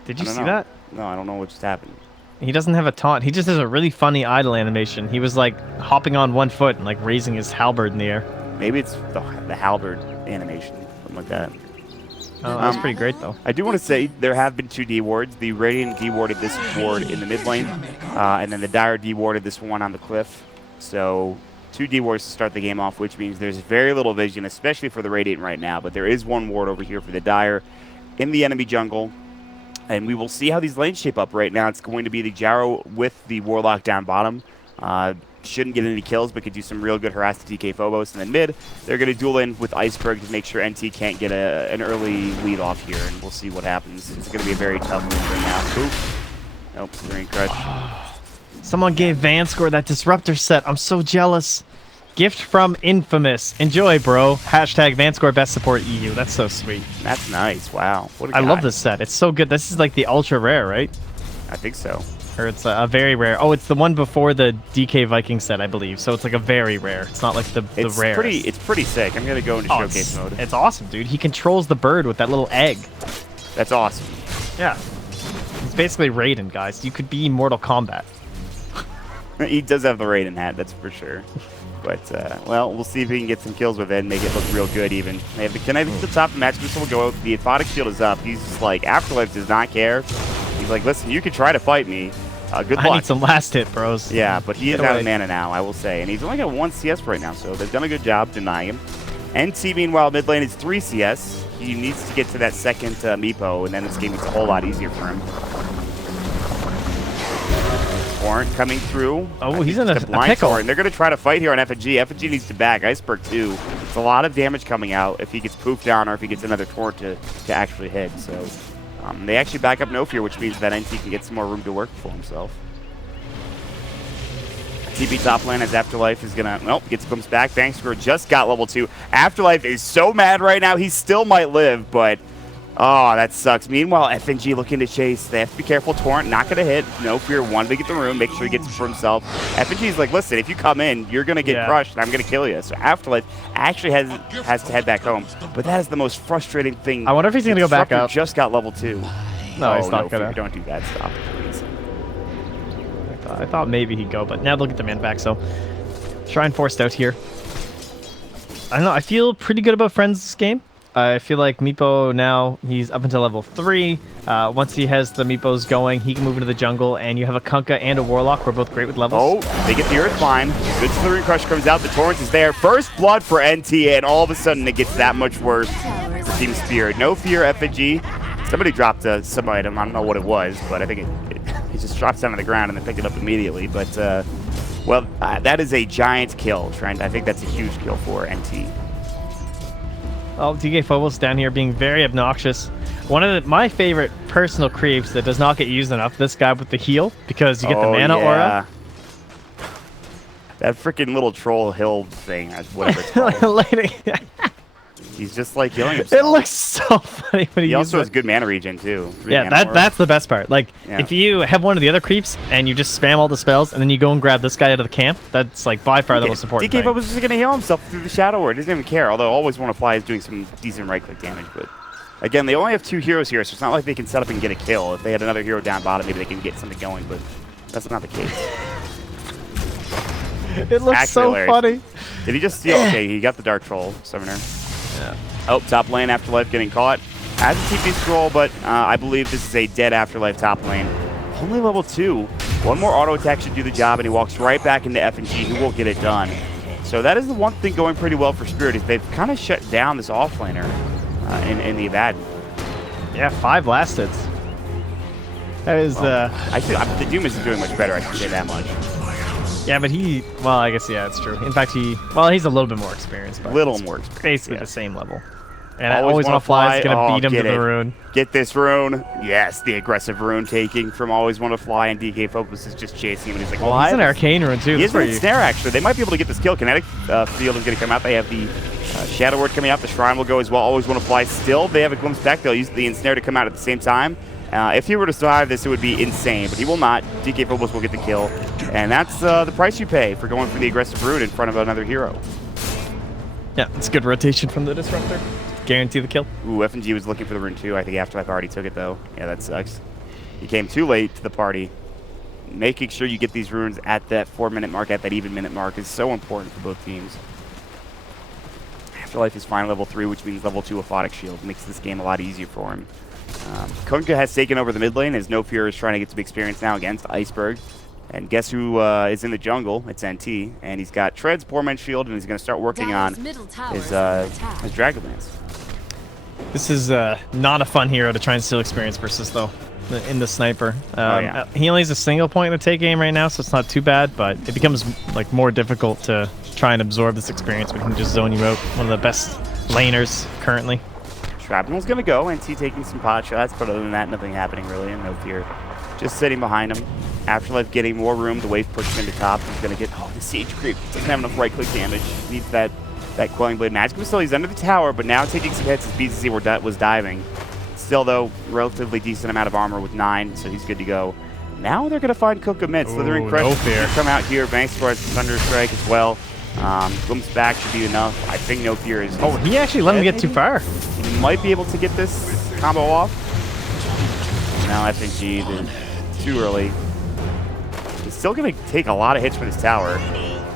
Did I you don't see know. that? No, I don't know what just happened. He doesn't have a taunt. He just has a really funny idle animation. He was like hopping on one foot and like raising his halberd in the air. Maybe it's the halberd animation, something like that. Oh, that was pretty great though. I do want to say there have been 2 D wards. The Radiant D-warded this ward in the mid lane, and then the Dire D-warded this one on the cliff. So 2 D-wards to start the game off, which means there's very little vision, especially for the Radiant right now. But there is 1 ward over here for the Dire in the enemy jungle. And we will see how these lanes shape up right now. It's going to be the Jarrow with the Warlock down bottom. Shouldn't get any kills, but could do some real good harass to DK Phobos. And then mid, they're going to duel in with Iceberg to make sure NT can't get an early lead off here, and we'll see what happens. It's going to be a very tough move right now. Oof. Nope, Serene Crutch. Someone gave Vanscore that disruptor set. I'm so jealous. Gift from Infamous. Enjoy, bro. Hashtag Vanscore best support EU. That's so sweet. That's nice. Wow. What a I guy. love this set. It's so good. This is like the ultra rare, right? I think so. Or it's a very rare. Oh, it's the one before the DK Viking set, I believe. So it's like a very rare. It's not like the rarest. It's pretty sick. I'm going to go into Oh, showcase mode. it's awesome, dude. He controls the bird with that little egg. That's awesome. Yeah. It's basically Raiden, guys. You could be Mortal Kombat. He does have the Raiden hat, that's for sure. But, well, we'll see if he can get some kills with it and make it look real good even. They have the Kinetic at the top of the match. This will go out. The Aphotic shield is up. He's just like, Afterlife does not care. He's like, listen, you can try to fight me. Good I luck. need some last hit, bros. Yeah, but he is Get out away. of mana now, I will say. And he's only got 1 CS right now, so they've done a good job denying him. NT, meanwhile, mid lane is 3 CS. He needs to get to that second Meepo, and then this game is a whole lot easier for him. Torrent coming through. Oh, I think he's in it's a blind pickle. Torrent. They're going to try to fight here on FNG. FNG needs to back. Iceberg, too. It's a lot of damage coming out if he gets poofed down or if he gets another Torrent to actually hit. So they actually back up No Fear, which means that NT can get some more room to work for himself. TP top lane as Afterlife is gonna, nope, comes back. Bankscore just got level 2. Afterlife is so mad right now. He still might live, but oh, that sucks. Meanwhile, FNG looking to chase. They have to be careful. Torrent not gonna hit. No Fear wanted to get the room, make sure he gets it for himself. FNG's like, listen, if you come in, you're gonna get crushed, and I'm gonna kill you. So Afterlife actually has to head back home. But that is the most frustrating thing. I wonder if he's gonna go back Disruptor up. Just got level 2. No, he's not no, gonna. Fear, don't do that. Stop it, please. I thought maybe he'd go, but now they'll get the man back, so Shrine forced out here. I don't know, I feel pretty good about Friends this game. I feel like Meepo now, he's up until level 3. Once he has the Meepos going, he can move into the jungle, and you have a Kunkka and a Warlock who are both great with levels. Oh, they get the Earth Climb. Good Slithering Crush comes out. The Torrent is there. First blood for NT, and all of a sudden it gets that much worse for Team Spirit. No Fear, FNG. Somebody dropped some item. I don't know what it was, but I think it just drops down on the ground and then picked it up immediately. But, well, that is a giant kill, Trent. I think that's a huge kill for NT. Oh, DK Phobos down here being very obnoxious. One of my favorite personal creeps that does not get used enough, this guy with the heal, because you get the mana aura. That freaking little troll hill thing, whatever it's called. He's just like killing himself. It looks so funny when he also has it. good mana regen too. Yeah, that's the best part. Like, if you have one of the other creeps and you just spam all the spells and then you go and grab this guy out of the camp, that's like by far the most important DK thing. was just going to heal himself through the Shadow Ward. He doesn't even care, although always want to fly is doing some decent right-click damage. But again, they only have 2 heroes here, so it's not like they can set up and get a kill. If they had another hero down bottom, maybe they can get something going, but that's not the case. It looks so funny. Did he just steal? Okay, he got the Dark Troll Summoner. Yeah. Oh, top lane, Afterlife getting caught. Has a TP scroll, but I believe this is a dead Afterlife top lane. Only level 2. One more auto attack should do the job, and he walks right back into FNG, who will get it done. So that is the one thing going pretty well for Spirit, is they've kind of shut down this offlaner in the Abaddon. Yeah, 5 last hits. That is, the Doom isn't doing much better, I can say that much. Yeah, but well, I guess, yeah, it's true. In fact, he's a little bit more experienced. But Little more experienced, basically yeah. the same level. And I always want to fly is going to beat him to the rune. Get this rune. Yes, the aggressive rune taking from always want to fly, and DK Focus is just chasing him, and he's like, well, he's an arcane rune, too. He is an snare, actually. They might be able to get this kill. Kinetic field is going to come out. They have the Shadow Word coming out. The Shrine will go as well. Always want to fly. Still, they have a glimpse back. They'll use the ensnare to come out at the same time. If he were to survive this, it would be insane, but he will not. DK Phobos will get the kill, and that's the price you pay for going for the aggressive rune in front of another hero. Yeah, it's good rotation from the Disruptor. Guarantee the kill. Ooh, FNG was looking for the rune too. I think Afterlife already took it, though. Yeah, that sucks. He came too late to the party. Making sure you get these runes at that 4-minute mark, at that even minute mark, is so important for both teams. Afterlife is fine level 3, which means level 2 Aphotic Shield. Makes this game a lot easier for him. Kunkka has taken over the mid lane as No Fear is trying to get some experience now against Iceberg. And guess who is in the jungle? It's NT. And he's got Tread's Poor Man's Shield, and he's going to start working on his Dragonlance. This is not a fun hero to try and steal experience versus, though, in the Sniper. Yeah. He only has a single point in the take aim right now, so it's not too bad, but it becomes like more difficult to try and absorb this experience. We can just zone you out. One of the best laners currently. Shrapnel's going to go. NT taking some pot shots, but other than that, nothing happening really, and No Fear just sitting behind him. Afterlife getting more room. The wave pushes him to top. He's going to get, the Siege Creep. Doesn't have enough right-click damage. Needs that Quelling Blade. Magic Missile, he's under the tower, but now taking some hits as BZZ was diving. Still, though, relatively decent amount of armor with 9, so he's good to go. Now they're going to find Kunkka mid. Slithering Crush No Fear. come out here. Banks has Thunder Strike as well. Glimpse back should be enough. I think No Fear is... Oh, he actually let him get too far. He might be able to get this combo off. Now FNG, too early. He's still going to take a lot of hits for this tower.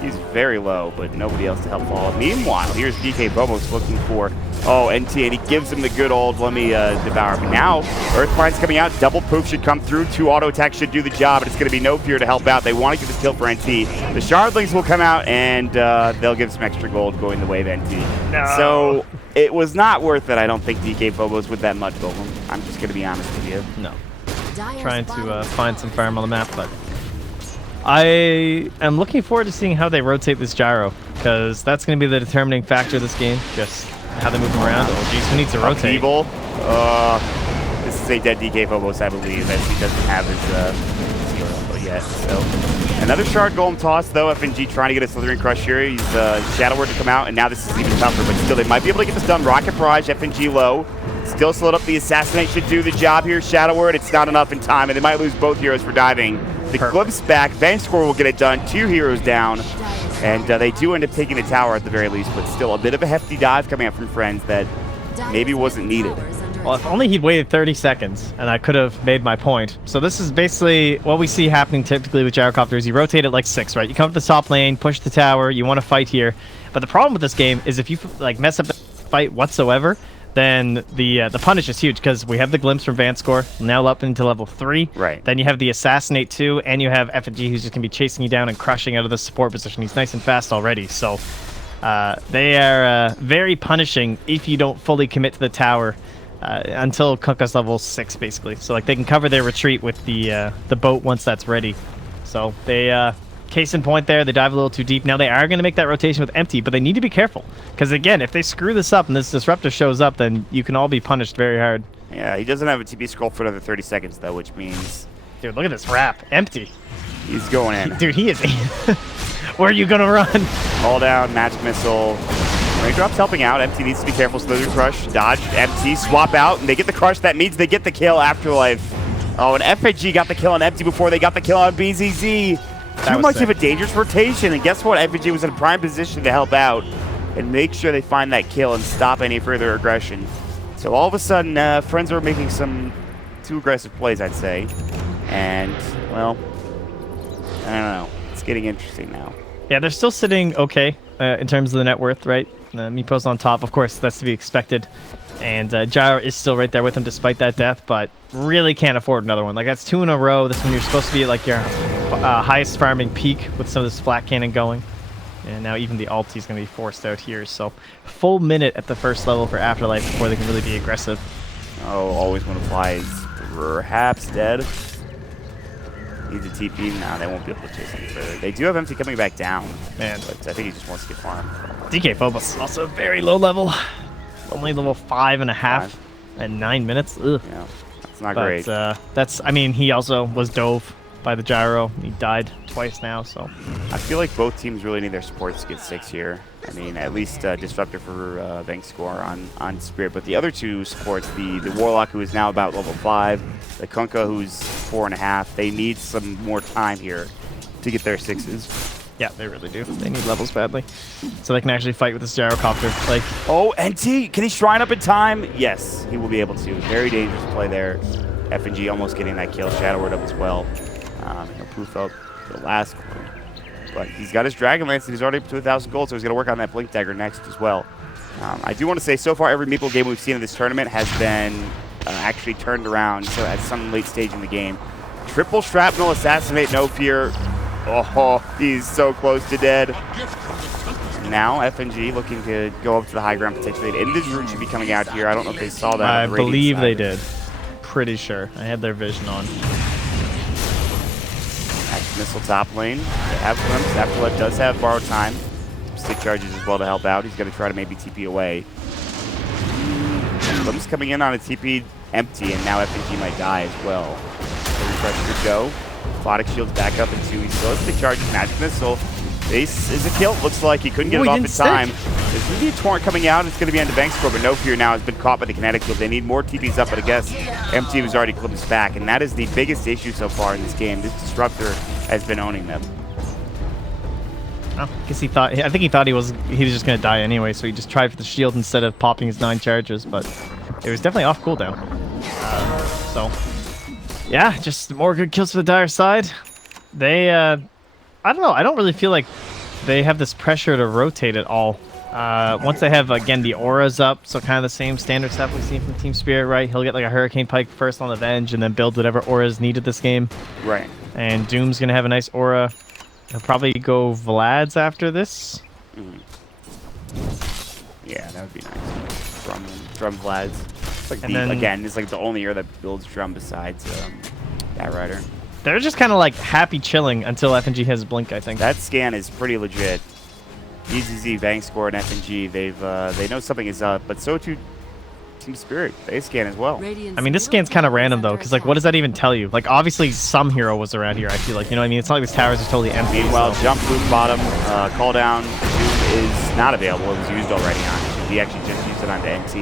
He's very low, but nobody else to help follow. Meanwhile, here's DK Bobos looking for, NT, and he gives him the good old, let me devour. But now, Earthbind's coming out. Double poof should come through. 2 auto attacks should do the job, and it's going to be No Fear to help out. They want to get this kill for NT. The Shardlings will come out, and they'll give some extra gold going the way of NT. No. So it was not worth it, I don't think, DK Bobos with that much gold. I'm just going to be honest with you. No. Trying to find some farm on the map, but I am looking forward to seeing how they rotate this gyro, because that's going to be the determining factor of this game, just how they move around. Oh, geez, who needs to rotate? Evil. This is a dead DK Phobos, I believe, as he doesn't have his hero yet. So another Shard Golem toss, though. FNG trying to get a Slithering Crush here. He's Shadow Word to come out, and now this is even tougher, but still, they might be able to get this done. Rocket Barrage, FNG low. Still slowed up. The Assassinate should do the job here. Shadow Word, it's not enough in time, and they might lose both heroes for diving. The Glimpse back. Venge Score will get it done. 2 heroes down. And they do end up taking the tower at the very least, but still a bit of a hefty dive coming out from Friends that maybe wasn't needed. Well, if only he'd waited 30 seconds, and I could have made my point. So this is basically what we see happening typically with Gyrocopters. You rotate it like 6, right? You come to the top lane, push the tower, you want to fight here. But the problem with this game is if you mess up the fight whatsoever, then the punish is huge, because we have the Glimpse from Vanscore, now up into level 3. Right. Then you have the Assassinate 2, and you have FNG, who's just going to be chasing you down and crushing out of the support position. He's nice and fast already, so they are very punishing if you don't fully commit to the tower until Kunkka's level 6, basically. So they can cover their retreat with the boat once that's ready. So they... Case in point there, they dive a little too deep. Now they are going to make that rotation with Empty, but they need to be careful. Because again, if they screw this up and this Disruptor shows up, then you can all be punished very hard. Yeah, he doesn't have a TP scroll for another 30 seconds, though, which means... Dude, look at this wrap. Empty. He's going in. Dude, he is... Where are you going to run? Call down, Magic Missile. Raindrop's helping out. Empty needs to be careful. Slither Crush, dodge, Empty, swap out, and they get the Crush. That means they get the kill. Afterlife. Oh, and FAG got the kill on Empty before they got the kill on BZZ. Too much of a dangerous rotation, and guess what? FNG was in a prime position to help out and make sure they find that kill and stop any further aggression. So all of a sudden, Friends are making some too aggressive plays, I'd say. And, well, I don't know. It's getting interesting now. Yeah, they're still sitting okay in terms of the net worth, right? Meepo's on top, of course, that's to be expected. And Gyro is still right there with him despite that death, but really can't afford another one. That's 2 in a row. This one you're supposed to be at your highest farming peak with some of this flat cannon going. And now even the ulti is going to be forced out here. So full minute at the first level for Afterlife before they can really be aggressive. Oh, always want to fly is perhaps dead. Needs a TP. No, they won't be able to chase any further. They do have MT coming back down. Man. But I think he just wants to get farmed. DK Phobos also very low level. Only level 5.5 and 9 minutes. Ugh. Yeah, that's not But great. that's, I mean, he also was dove by the gyro. He died twice now, so. I feel like both teams really need their supports to get 6 here. I mean, at least Disruptor for Bank score on Spirit. But the other two supports, the Warlock, who is now about level 5, the Kunkka, who's 4.5, they need some more time here to get their 6s. Yeah, they really do. They need levels badly. So they can actually fight with this gyrocopter. Like, oh, NT, can he shrine up in time? Yes, he will be able to. Very dangerous play there. FNG almost getting that kill. Shadow Word up as well. He'll poof up the last one. But he's got his Dragon Lance, and he's already up to 1,000 gold, so he's going to work on that Blink Dagger next as well. I do want to say, so far, every Meeple game we've seen in this tournament has been actually turned around so at some late stage in the game. Triple Shrapnel, Assassinate, no fear. Oh, he's so close to dead. Now FNG looking to go up to the high ground potentially. The Invis route should be coming out here. I don't know if they saw that. I on the Radiant believe side. they did. Pretty sure. I had their vision on. Missile top lane. They have Glimpse. Afterlife does have borrowed time. Stick charges as well to help out. He's going to try to maybe TP away. Glimpse coming in on a TP empty, and now FNG might die as well. So refresh could go. Aquatic Shield's back up in 2. He still has stick charges. Magic Missile. Base is a kill. Looks like he couldn't get it off in time. There's going to be a Torrent coming out. It's going to be on the Bank score, but No Fear now has been caught by the Kinetic Field. They need more TPs up, but I guess MT was already Glimpsed back, and that is the biggest issue so far in this game. This Disruptor has been owning them. Oh, I guess he thought. I think he thought he was just gonna die anyway, so he just tried for the shield instead of popping his 9 charges. But it was definitely off cooldown. So yeah, just more good kills for the Dire side. They, I don't know. I don't really feel like they have this pressure to rotate at all. Once they have again the auras up, so kind of the same standard stuff we've seen from Team Spirit, right? He'll get like a Hurricane Pike first on Avenge, and then build whatever auras needed this game. Right. And Doom's gonna have a nice aura. He'll probably go Vlad's after this. Yeah, that would be nice. Drum Vlad's. It's like And then, again, it's like the only hero that builds drum besides that rider. They're just kind of like happy chilling until FNG has Blink, I think. That scan is pretty legit. EZZ, Bank score, and FNG, they know something is up, but so too Team Spirit. They scan as well. I mean, this scan's kind of random though, because like, what does that even tell you? Like, obviously some hero was around here. I feel like, you know what I mean? It's not like these towers are totally empty. Meanwhile, so. jump loop bottom, call down Doom is not available. It was used already on. He actually just used it on the NT.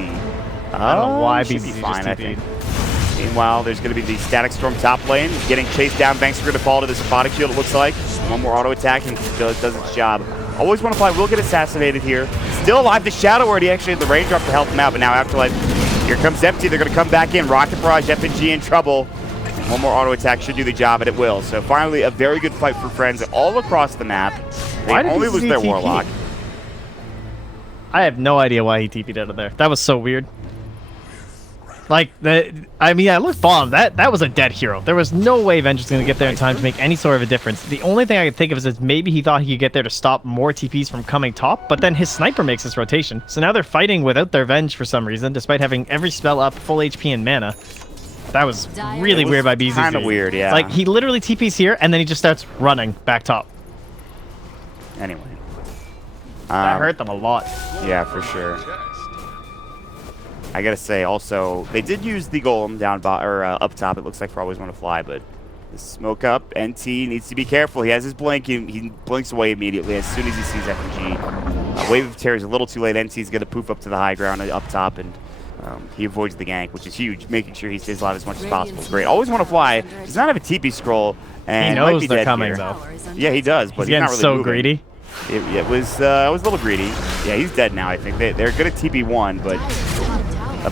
I don't know why should BZZ be fine, just I TP'd. think. Meanwhile, there's going to be the Static Storm top lane, getting chased down. Banks are going to fall to this Aquatic Shield, it looks like. One more auto attack and it does its job. Always Want to Fly will get assassinated here. Still alive, the Shadow Word, he actually had the raindrop to help him out, but now Afterlife, here comes Empty. They're going to come back in. Rocket Barrage, FNG in trouble. One more auto attack should do the job, and it will. So finally, a very good fight for Friends all across the map. They Why did only BZZ lose their TP? Warlock. I have no idea why he TP'd out of there. That was so weird. Like, I mean, I looked bottom. That was a dead hero. There was no way Avenge was going to get there in time to make any sort of a difference. The only thing I could think of is maybe he thought he could get there to stop more TPs from coming top, but then his sniper makes this rotation. So now they're fighting without their Venge for some reason, despite having every spell up, full HP and mana. That was really weird by BZZ. Kind of weird, yeah. Like, he literally TPs here, and then he just starts running back top. Anyway. That hurt them a lot. Yeah, for sure. I gotta say, also, they did use the Golem down up top, it looks like, for Always Want to Fly, but the smoke up, NT needs to be careful. He has his blink, he blinks away immediately as soon as he sees FNG. Wave of Terror is a little too late. NT's gonna poof up to the high ground up top, and he avoids the gank, which is huge, making sure he stays alive as much as possible. Great. Always Want to Fly does not have a TP scroll, and He might knows be they're dead coming, here. though. Yeah, he does, but He's he's getting not really so moving. greedy. It was a little greedy. Yeah, he's dead now, I think. They're good at TP1, but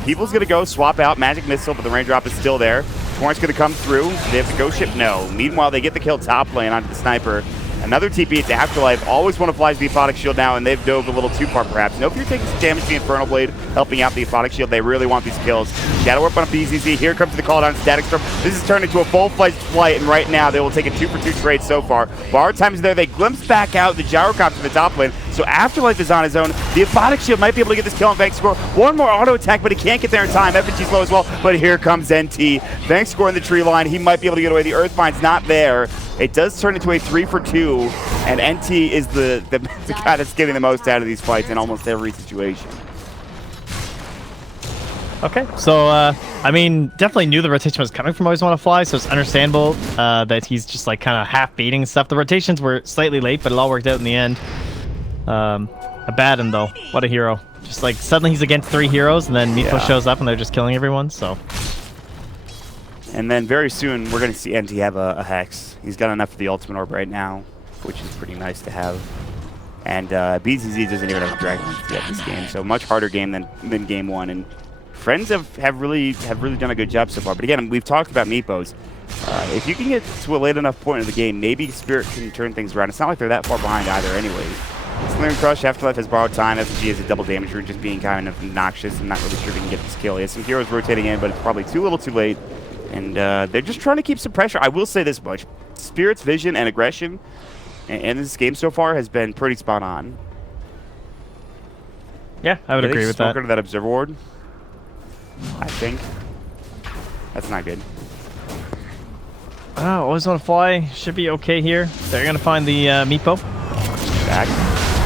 People's going to go swap out Magic Missile, but the raindrop is still there. Torrent's going to come through. They have the Ghost Ship? No. Meanwhile, they get the kill top lane onto the Sniper. Another TP to Afterlife. Always Want to Fly the Aphotic Shield now, and they've dove a little too far, perhaps. No Fear taking some damage to the Infernal Blade, helping out the Aphotic Shield. They really want these kills. Shadow Warp on a BZZ. Here comes the call down Static Storm. This has turned into a full-fledged flight, and right now they will take a 2-for-2 trade so far. Bar time's there. They glimpse back out the Gyrocopter to the top lane. So Afterlife is on his own. The Aphotic Shield might be able to get this kill on Bankscore. One more auto attack, but he can't get there in time. FNG's low as well, but here comes NT. Bankscore in the tree line. He might be able to get away. The Earthbind's not there. It does turn into a 3-for-2, and NT is the guy that's getting the most out of these fights in almost every situation. Okay, so I mean, definitely knew the rotation was coming from Always Wanna Fly, so it's understandable that he's just like kind of half baiting stuff. The rotations were slightly late, but it all worked out in the end. Abaddon though, what a hero! Just like suddenly he's against 3 heroes, and then Meepo shows up and they're just killing everyone. So. And then very soon we're gonna see NT have a Hex. He's got enough for the Ultimate Orb right now, which is pretty nice to have. And BZZ doesn't even have a Dragon yet this game, so much harder game than game 1. And Friends have really done a good job so far. But again, we've talked about Meepos. If you can get to a late enough point in the game, maybe Spirit can turn things around. It's not like they're that far behind either anyways. Slinging Crush, Afterlife has borrowed time. FG has a double damage route, just being kind of obnoxious. I'm not really sure if he can get this kill. He has some heroes rotating in, but it's probably too little too late. And they're just trying to keep some pressure. I will say this much. Spirit's vision and aggression in this game so far has been pretty spot on. Yeah, I would agree with that. Smoker to that Observer Ward, I think. That's not good. Oh, Always Wanna Fly should be okay here. They're gonna find the Meepo. Back.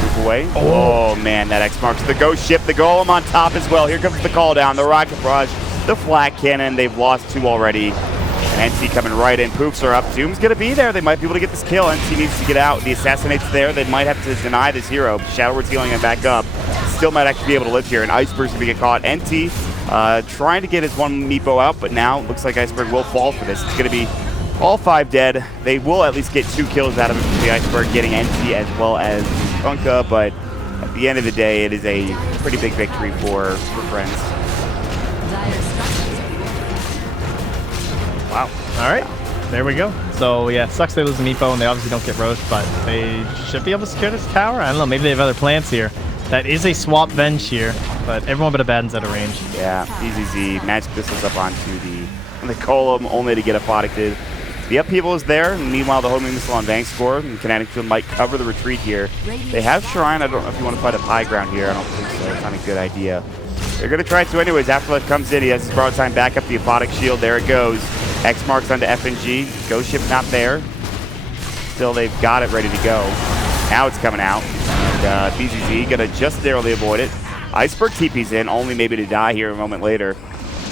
Move away. Oh man, that X marks the ghost ship. The golem on top as well. Here comes the call down. The rocket barrage. The flak cannon. They've lost 2 already. And NT coming right in. Poofs are up. Doom's gonna be there. They might be able to get this kill. NT needs to get out. The Assassinate's there. They might have to deny this hero. Shadow Word's healing him back up. Still might actually be able to live here. And Iceberg's gonna get caught. NT trying to get his 1 Meepo out, but now it looks like Iceberg will fall for this. It's gonna be all 5 dead. They will at least get 2 kills out of it from the Iceberg, getting NT as well as Punka, but at the end of the day, it is a pretty big victory for Friends. Wow. All right. There we go. So, yeah, sucks they lose the Meepo, and they obviously don't get roast, but they should be able to secure this tower. I don't know. Maybe they have other plans here. That is a swap Venge here, but everyone but Abaddon's out of range. Yeah, BZZ. Magic Pistols up onto the column, only to get Aphoticted. The upheaval is there, and meanwhile the homing missile on Bankscore, and Kinetic Field might cover the retreat here. They have Shrine. I don't know if you want to fight up high ground here. I don't think so. It's not a good idea. They're going to try to anyways. Afterlife comes in. He has his borrowed time back up the Aphotic Shield. There it goes. X marks onto FNG. Ghost Ship not there. Still, they've got it ready to go. Now it's coming out. And BZZ going to just narrowly avoid it. Iceberg TP's in, only maybe to die here a moment later.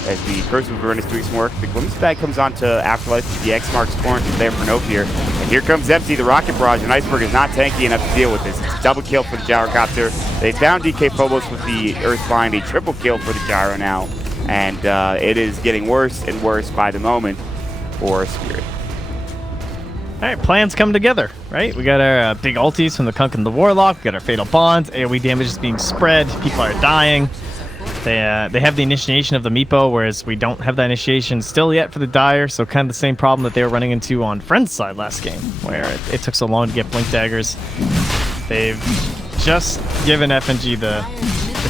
As the Curse of Avernus doing some work, the Glimpse Bag comes onto Afterlife. The X marks Torrent is there for Nope here. And here comes Empty, the Rocket Barrage, and Iceberg is not tanky enough to deal with this. It's a double kill for the Gyrocopter. They found DK Phobos with the Earthbind, a triple kill for the Gyro now. And it is getting worse and worse by the moment for Spirit. All right, plans come together, right? We got our big ultis from the Kunk and the Warlock. We got our Fatal Bonds. AoE damage is being spread. People are dying. They have the initiation of the Meepo, whereas we don't have that initiation still yet for the Dire, so kind of the same problem that they were running into on Friends' side last game, where it took so long to get Blink Daggers. They've just given FNG the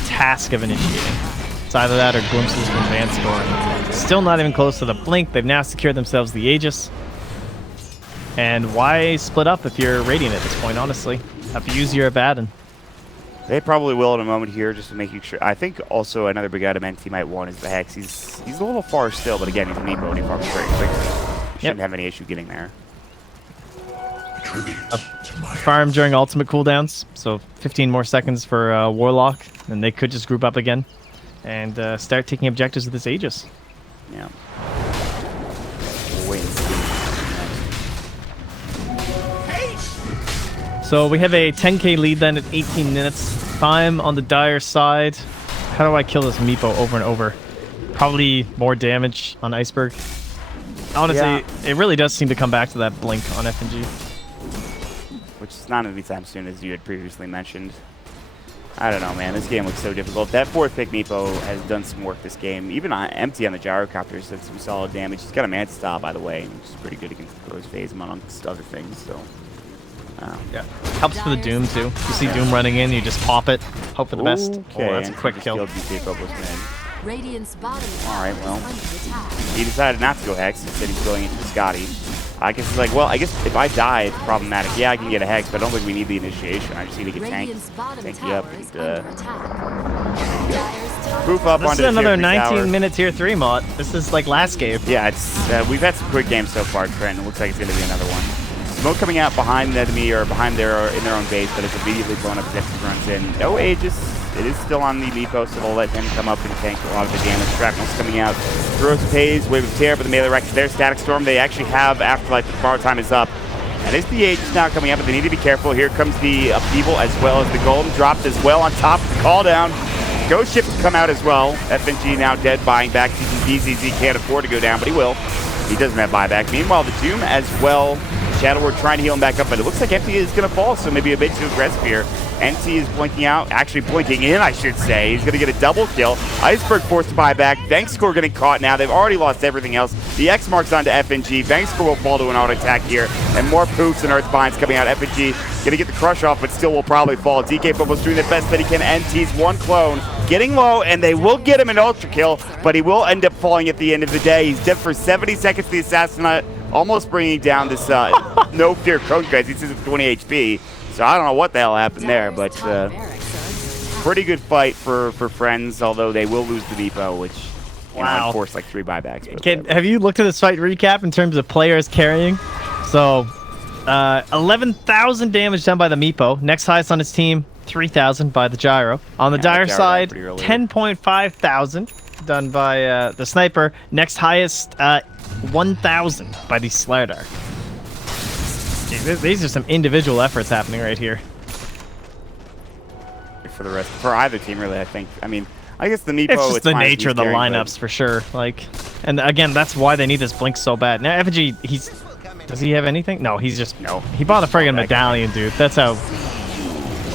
task of initiating. It's either that or glimpses from Bankscore. Still not even close to the Blink. They've now secured themselves the Aegis. And why split up if you're Radiant at this point, honestly? Abuse your Abaddon. They probably will in a moment here, just to make sure. I think also another big item NT might want is the Hex. He's a little far still, but again, he's an Meepo and he farms straight. Like, shouldn't have any issue getting there. Farm during ultimate cooldowns, so 15 more seconds for Warlock, and they could just group up again and start taking objectives with this Aegis. Yeah. We'll wait and see. So we have a 10k lead then at 18 minutes. If I'm on the Dire side, how do I kill this Meepo over and over? Probably more damage on Iceberg. Honestly, it really does seem to come back to that Blink on FNG. Which is not anytime soon, as you had previously mentioned. I don't know, man. This game looks so difficult. That 4th pick Meepo has done some work this game. Even Empty on the Gyrocopters did some solid damage. He's got a Manta Style, by the way, which is pretty good against the Crow's Phase, amongst other things. So, yeah, helps for the Doom too. You see Doom running in, you just pop it, hope for the best. Okay, Oh, that's a quick kill. Radiant's bottom All right, well, is under attack. he decided not to go Hex. Instead, he's going into the Scotty. I guess it's like, well, I guess if I die, it's problematic. Yeah, I can get a hex, but I don't think we need the initiation. I just need to get tanked, Radiant's bottom tank you up, tower is and under attack. Dire's top poof up This onto is the another tier 3 tower. 19-minute tier 3 mod. This is like last game. Yeah, it's we've had some quick games so far, Trent. It looks like it's going to be another one. Smoke coming out behind the enemy or behind in their own base, but it's immediately blown up as Epson runs in. No Aegis. It is still on the Meepo, so they'll let him come up and tank a lot of the damage. Shrapnel's coming out. Throws a Phase, Wave of Tear, but the melee Rex is there. Static Storm, they actually have Afterlife, but tomorrow time is up. And it's the Aegis now coming up, but they need to be careful. Here comes the Upheaval as well as the Golem dropped as well on top of the call down. Ghost Ship to come out as well. FNG now dead, buying back. DZZ can't afford to go down, but he will. He doesn't have buyback. Meanwhile, the Doom as well. Shadow Word trying to heal him back up, but it looks like MT is going to fall, so maybe a bit too aggressive here. NT is blinking out, actually blinking in, I should say. He's going to get a double kill. Iceberg forced to buy back. Vengscore getting caught now. They've already lost everything else. The X marks onto FNG. Vengscore will fall to an auto attack here, and more poofs and Earthbinds coming out. FNG going to get the crush off, but still will probably fall. DK Bubbles doing the best that he can. NT's one clone getting low, and they will get him an ultra kill, but he will end up falling at the end of the day. He's dead for 70 seconds. The Assassinate almost bringing down this No Fear Code guys. He's at 20 HP. So I don't know what the hell happened there, but pretty good fight for friends, although they will lose the depot, which Wow. force like 3 buybacks. Have you looked at this fight recap in terms of players carrying? So, 11,000 damage done by the Meepo. Next highest on his team, 3,000 by the Gyro. On the Dire Gyro side, pretty early. 10.5 thousand done by the Sniper. Next highest, 1,000 by the Slardar. These are some individual efforts happening right here. For the rest, for either team, really, I think. I mean, I guess the Meepo. It's just the fine if nature he's of the carrying, lineups for sure. Like, and again, that's why they need this blink so bad. Now, FG, does he have anything? No, he's just He bought a friggin' medallion, dude. That's how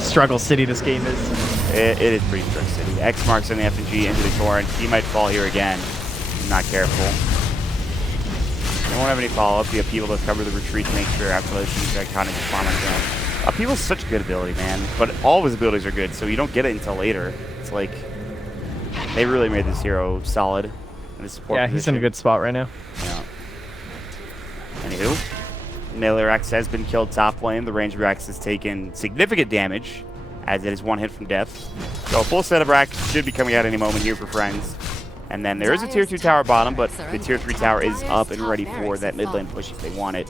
struggle city this game is. It is pretty struggle city. X marks on the FNG into the torrent. He might fall here again. He's not careful. They won't have any follow-up. The Upheaval does cover the retreat to make sure after those things that kind of just farm like that. Upheaval's such a good ability, man. But all of his abilities are good, so you don't get it until later. It's like they really made this hero solid in the support position. He's in a good spot right now. Yeah. Anywho, Melee Rex has been killed top lane. The Ranger Rex has taken significant damage, as it is one hit from death. So a full set of racks should be coming out any moment here for friends. And then there is a tier 2 tower bottom, but the tier 3 tower is up and ready for that mid lane push if they want it.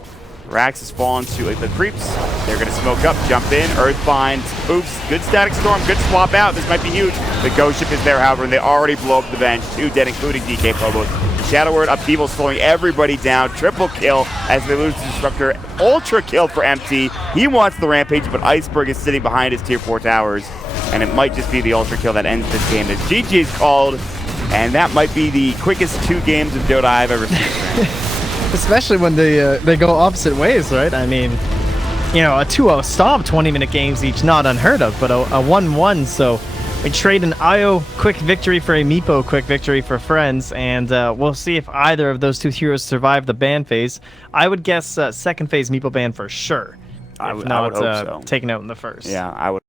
Rax has fallen to the creeps. They're going to smoke up, jump in, Earthbind, oops, good static storm, good swap out. This might be huge. The Ghost Ship is there, however, and they already blow up the bench. 2 dead, including DK Phobos. Shadow Word, Upheaval slowing everybody down. Triple kill as they lose the Disruptor. Ultra kill for MT. He wants the Rampage, but Iceberg is sitting behind his tier 4 towers. And it might just be the Ultra kill that ends this game. The GG is called. And that might be the quickest 2 games of Dota I've ever seen. Especially when they go opposite ways, right? I mean, you know, a 2-0 stomp, 20-minute games each, not unheard of, but a 1-1. So we trade an IO quick victory for a Meepo quick victory for friends, and we'll see if either of those 2 heroes survive the ban phase. I would guess second phase Meepo ban for sure. I would hope so. Taken out in the first. Yeah, I would.